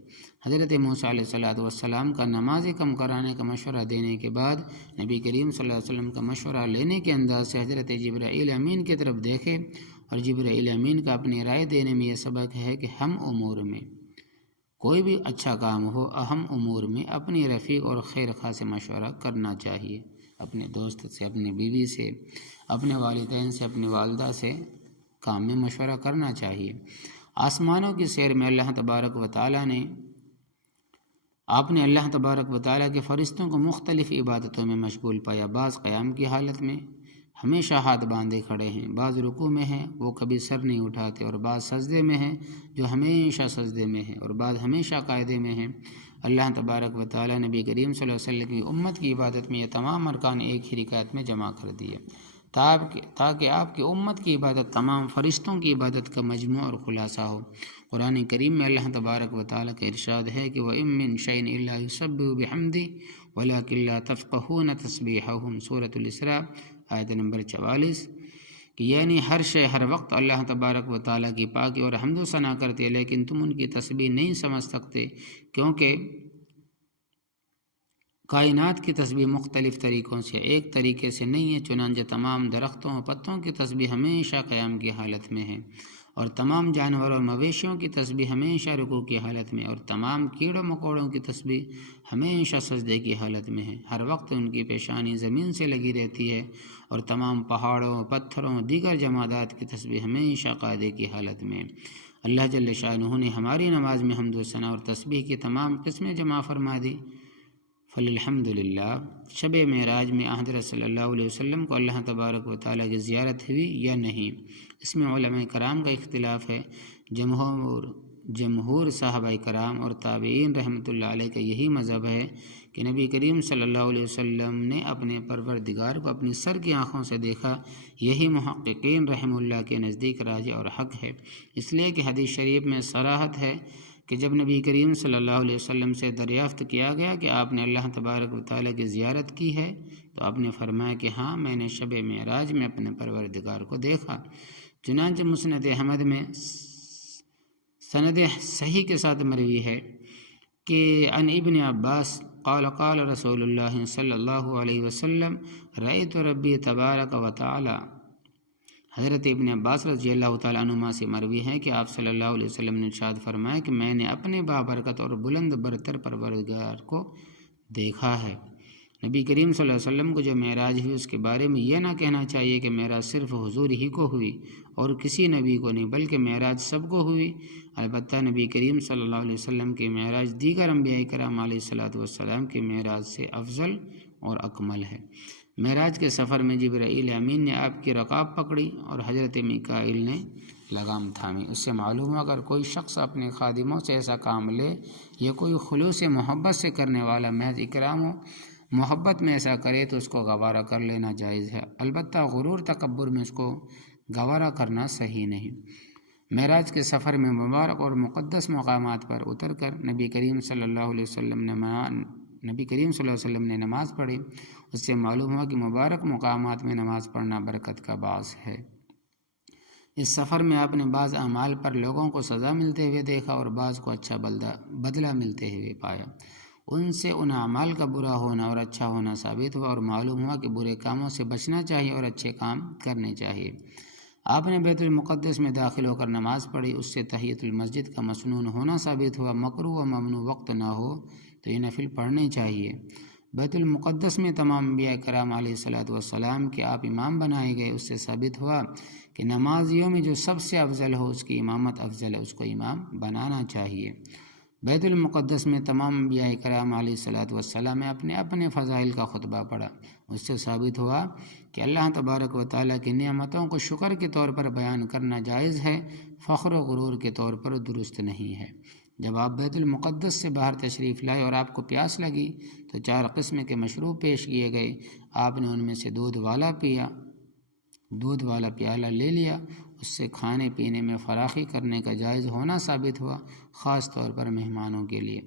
حضرت موسیٰ علیہ السلام کا نمازیں کم کرانے کا مشورہ دینے کے بعد نبی کریم صلی اللہ علیہ وسلم کا مشورہ لینے کے انداز سے حضرت جبرائیل امین کی طرف دیکھے، اور جبرائیل امین کا اپنی رائے دینے میں یہ سبق ہے کہ ہم امور میں کوئی بھی اچھا کام ہو، اہم امور میں اپنی رفیق اور خیر خواہ سے مشورہ کرنا چاہیے، اپنے دوست سے، اپنی بیوی سے، اپنے والدین سے، اپنی والدہ سے کام میں مشورہ کرنا چاہیے۔ آسمانوں کی سیر میں اللہ تبارک و تعالیٰ نے اللہ تبارک و تعالیٰ کے فرشتوں کو مختلف عبادتوں میں مشغول پایا۔ بعض قیام کی حالت میں ہمیشہ ہاتھ باندھے کھڑے ہیں، بعض رکوع میں ہیں وہ کبھی سر نہیں اٹھاتے، اور بعض سجدے میں ہیں جو ہمیشہ سجدے میں ہیں، اور بعض ہمیشہ قاعدے میں ہیں۔ اللہ تبارک و تعالیٰ نبی کریم صلی اللہ علیہ وسلم کی امت کی عبادت میں یہ تمام ارکان ایک ہی رکعت میں جمع کر دیے، تاکہ آپ کی امت کی عبادت تمام فرشتوں کی عبادت کا مجموعہ اور خلاصہ ہو۔ قرآن کریم میں اللہ تبارک و تعالیٰ کا ارشاد ہے کہ وَإِن مِّن شَيْءٍ إِلَّا يُسَبِّحُ بِحَمْدِهِ وَلَٰكِن لَّا تَفْقَهُونَ تَسْبِيحَهُمْ، سورۃ الاسراء آیت نمبر 44، کہ یعنی ہر شے ہر وقت اللہ تبارک و تعالیٰ کی پاکی اور حمد و ثنا کرتے، لیکن تم ان کی تسبیح نہیں سمجھ سکتے، کیونکہ کائنات کی تسبیح مختلف طریقوں سے ایک طریقے سے نہیں ہے۔ چنانچہ تمام درختوں اور پتوں کی تسبیح ہمیشہ قیام کی حالت میں ہے، اور تمام جانوروں اور مویشیوں کی تسبیح ہمیشہ رکوع کی حالت میں، اور تمام کیڑوں مکوڑوں کی تسبیح ہمیشہ سجدے کی حالت میں ہے۔ ہر وقت ان کی پیشانی زمین سے لگی رہتی ہے، اور تمام پہاڑوں، پتھروں، دیگر جمادات کی تسبیح ہمیشہ قاعدے کی حالت میں۔ اللہ جل شانہ نے ہماری نماز میں حمد و ثنا اور تسبیح کی تمام قسمیں جمع فرما دی۔ فالحمد للہ۔ شب معراج میں حضرت صلی اللہ علیہ وسلم کو اللہ تبارک و تعالیٰ کی زیارت ہوئی یا نہیں، اس میں علماء کرام کا اختلاف ہے۔ جمہور صحابہ کرام اور تابعین رحمۃ اللہ علیہ کا یہی مذہب ہے کہ نبی کریم صلی اللہ علیہ وسلم نے اپنے پروردگار کو اپنی سر کی آنکھوں سے دیکھا۔ یہی محققین رحمہ اللہ کے نزدیک راجح اور حق ہے، اس لیے کہ حدیث شریف میں صراحت ہے کہ جب نبی کریم صلی اللہ علیہ وسلم سے دریافت کیا گیا کہ آپ نے اللہ تبارک و تعالیٰ کی زیارت کی ہے، تو آپ نے فرمایا کہ ہاں، میں نے شب معراج میں اپنے پروردگار کو دیکھا۔ چنانچہ مسند احمد میں سند صحیح کے ساتھ مروی ہے کہ عن ابن عباس قال قال رسول اللہ صلی اللہ علیہ وسلم رأیت ربی تبارک و تعالی۔ حضرت ابن عباس رضی اللہ تعالیٰ عنہما سے مروی ہے کہ آپ صلی اللہ علیہ وسلم نے ارشاد فرمایا کہ میں نے اپنے بابرکت اور بلند برتر پروردگار کو دیکھا ہے۔ نبی کریم صلی اللہ علیہ وسلم کو جو معراج ہوئی اس کے بارے میں یہ نہ کہنا چاہیے کہ معراج صرف حضور ہی کو ہوئی اور کسی نبی کو نہیں، بلکہ معراج سب کو ہوئی۔ البتہ نبی کریم صلی اللہ علیہ وسلم کی معراج دیگر انبیاء کرام علیہ السلام کی معراج سے افضل اور اکمل ہے۔ معراج کے سفر میں جبرائیل امین نے آپ کی رکاب پکڑی اور حضرت میکائیل نے لگام تھامی۔ اس سے معلوم ہوا اگر کوئی شخص اپنے خادموں سے ایسا کام لے یا کوئی خلوص محبت سے کرنے والا محض اکرام و محبت میں ایسا کرے تو اس کو گوارا کر لینا جائز ہے، البتہ غرور تکبر میں اس کو گوارا کرنا صحیح نہیں۔ معراج کے سفر میں مبارک اور مقدس مقامات پر اتر کر نبی کریم صلی اللہ علیہ وسلم نے نماز پڑھی۔ اس سے معلوم ہوا کہ مبارک مقامات میں نماز پڑھنا برکت کا باعث ہے۔ اس سفر میں آپ نے بعض اعمال پر لوگوں کو سزا ملتے ہوئے دیکھا اور بعض کو اچھا بدلہ ملتے ہوئے پایا۔ ان سے ان اعمال کا برا ہونا اور اچھا ہونا ثابت ہوا، اور معلوم ہوا کہ برے کاموں سے بچنا چاہیے اور اچھے کام کرنے چاہیے۔ آپ نے بیت المقدس میں داخل ہو کر نماز پڑھی، اس سے تحیۃ المسجد کا مسنون ہونا ثابت ہوا۔ مکروہ و ممنوع وقت نہ ہو تو یہ نفل پڑھنے چاہیے۔ بیت المقدس میں تمام انبیاء کرام علیہ الصلوۃ والسلام کے آپ امام بنائے گئے، اس سے ثابت ہوا کہ نمازیوں میں جو سب سے افضل ہو اس کی امامت افضل ہے، اس کو امام بنانا چاہیے۔ بیت المقدس میں تمام انبیاء کرام علیہ الصلوۃ والسلام نے اپنے اپنے فضائل کا خطبہ پڑھا، اس سے ثابت ہوا کہ اللہ تبارک و تعالیٰ کی نعمتوں کو شکر کے طور پر بیان کرنا جائز ہے، فخر و غرور کے طور پر درست نہیں ہے۔ جب آپ بیت المقدس سے باہر تشریف لائے اور آپ کو پیاس لگی تو 4 قسم کے مشروب پیش کیے گئے، آپ نے ان میں سے دودھ والا پیالہ لے لیا، اس سے کھانے پینے میں فراخی کرنے کا جائز ہونا ثابت ہوا، خاص طور پر مہمانوں کے لیے۔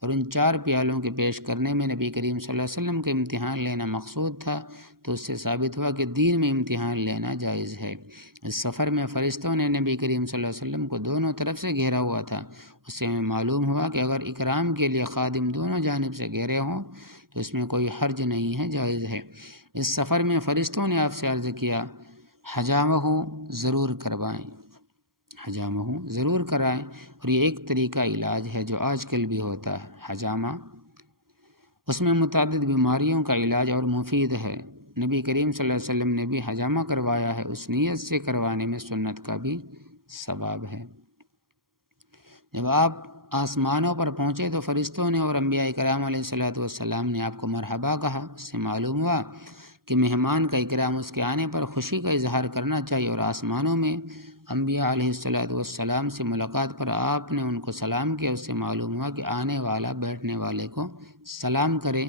اور ان 4 پیالوں کے پیش کرنے میں نبی کریم صلی اللہ علیہ وسلم کا امتحان لینا مقصود تھا، تو اس سے ثابت ہوا کہ دین میں امتحان لینا جائز ہے۔ اس سفر میں فرشتوں نے نبی کریم صلی اللہ علیہ وسلم کو دونوں طرف سے گھیرا ہوا تھا، اس سے ہمیں معلوم ہوا کہ اگر اکرام کے لیے خادم دونوں جانب سے گھیرے ہوں تو اس میں کوئی حرج نہیں ہے، جائز ہے۔ اس سفر میں فرشتوں نے آپ سے عرض کیا حجامہ ضرور کرائیں، اور یہ ایک طریقہ علاج ہے جو آج کل بھی ہوتا ہے۔ حجامہ اس میں متعدد بیماریوں کا علاج اور مفید ہے۔ نبی کریم صلی اللہ علیہ وسلم نے بھی حجامہ کروایا ہے، اس نیت سے کروانے میں سنت کا بھی ثواب ہے۔ جب آپ آسمانوں پر پہنچے تو فرشتوں نے اور انبیاء کرام علیہ الصلوۃ والسلام نے آپ کو مرحبا کہا، اس سے معلوم ہوا کہ مہمان کا اکرام اس کے آنے پر خوشی کا اظہار کرنا چاہیے، اور آسمانوں میں انبیاء علیہ الصلوۃ والسلام سے ملاقات پر آپ نے ان کو سلام کیا، اس سے معلوم ہوا کہ آنے والا بیٹھنے والے کو سلام کرے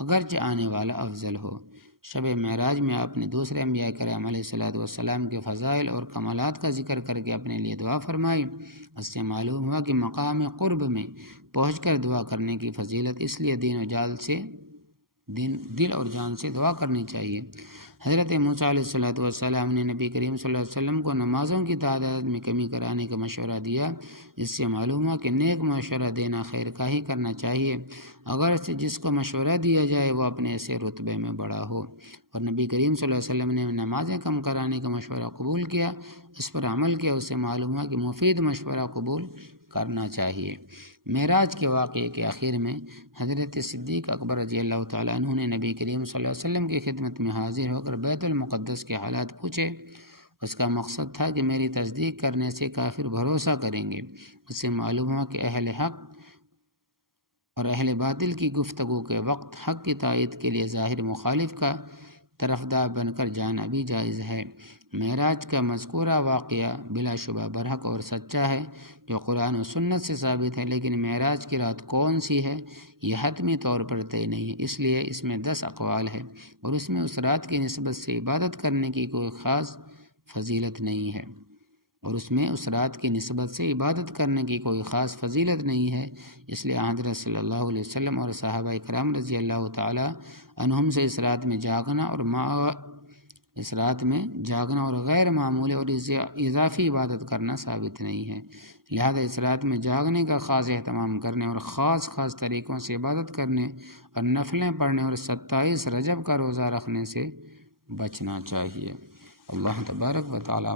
اگرچہ آنے والا افضل ہو۔ شب معراج میں آپ نے دوسرے انبیاء کرام علیہ الصلوۃ والسلام کے فضائل اور کمالات کا ذکر کر کے اپنے لیے دعا فرمائی، اس سے معلوم ہوا کہ مقام قرب میں پہنچ کر دعا کرنے کی فضیلت، اس لیے دل اور جان سے دعا کرنی چاہیے۔ حضرت موسیٰ علیہ الصلوۃ والسلام نے نبی کریم صلی اللہ علیہ وسلم کو نمازوں کی تعداد میں کمی کرانے کا مشورہ دیا، اس سے معلوم ہوا کہ نیک مشورہ دینا خیر کا ہی کرنا چاہیے، اگرچہ جس کو مشورہ دیا جائے وہ اپنے سے رتبے میں بڑا ہو۔ اور نبی کریم صلی اللہ علیہ وسلم نے نمازیں کم کرانے کا مشورہ قبول کیا، اس پر عمل کیا، اس سے معلوم ہوا کہ مفید مشورہ قبول کرنا چاہیے۔ معراج کے واقعے کے آخر میں حضرت صدیق اکبر رضی اللہ تعالیٰ عنہ نے نبی کریم صلی اللہ علیہ وسلم کی خدمت میں حاضر ہو کر بیت المقدس کے حالات پوچھے۔ اس کا مقصد تھا کہ میری تصدیق کرنے سے کافر بھروسہ کریں گے۔ اس سے معلوم ہوا کہ اہل حق اور اہل باطل کی گفتگو کے وقت حق کی تائید کے لیے ظاہر مخالف کا طرفدار بن کر جانا بھی جائز ہے۔ معراج کا مذکورہ واقعہ بلا شبہ برحق اور سچا ہے جو قرآن و سنت سے ثابت ہے، لیکن معراج کی رات کون سی ہے یہ حتمی طور پر طے نہیں ہے، اس لیے اس میں 10 اقوال ہے، اور اس میں اس رات کی نسبت سے عبادت کرنے کی کوئی خاص فضیلت نہیں ہے، اس لیے حضرت صلی اللہ علیہ وسلم اور صحابہ کرام رضی اللہ تعالی عنہم سے اس رات میں جاگنا اور غیر معمولی اور اضافی عبادت کرنا ثابت نہیں ہے، لہذا اس رات میں جاگنے کا خاص اہتمام کرنے اور خاص طریقوں سے عبادت کرنے اور نفلیں پڑھنے اور 27 رجب کا روزہ رکھنے سے بچنا چاہیے۔ اللہ تبارک و تعالی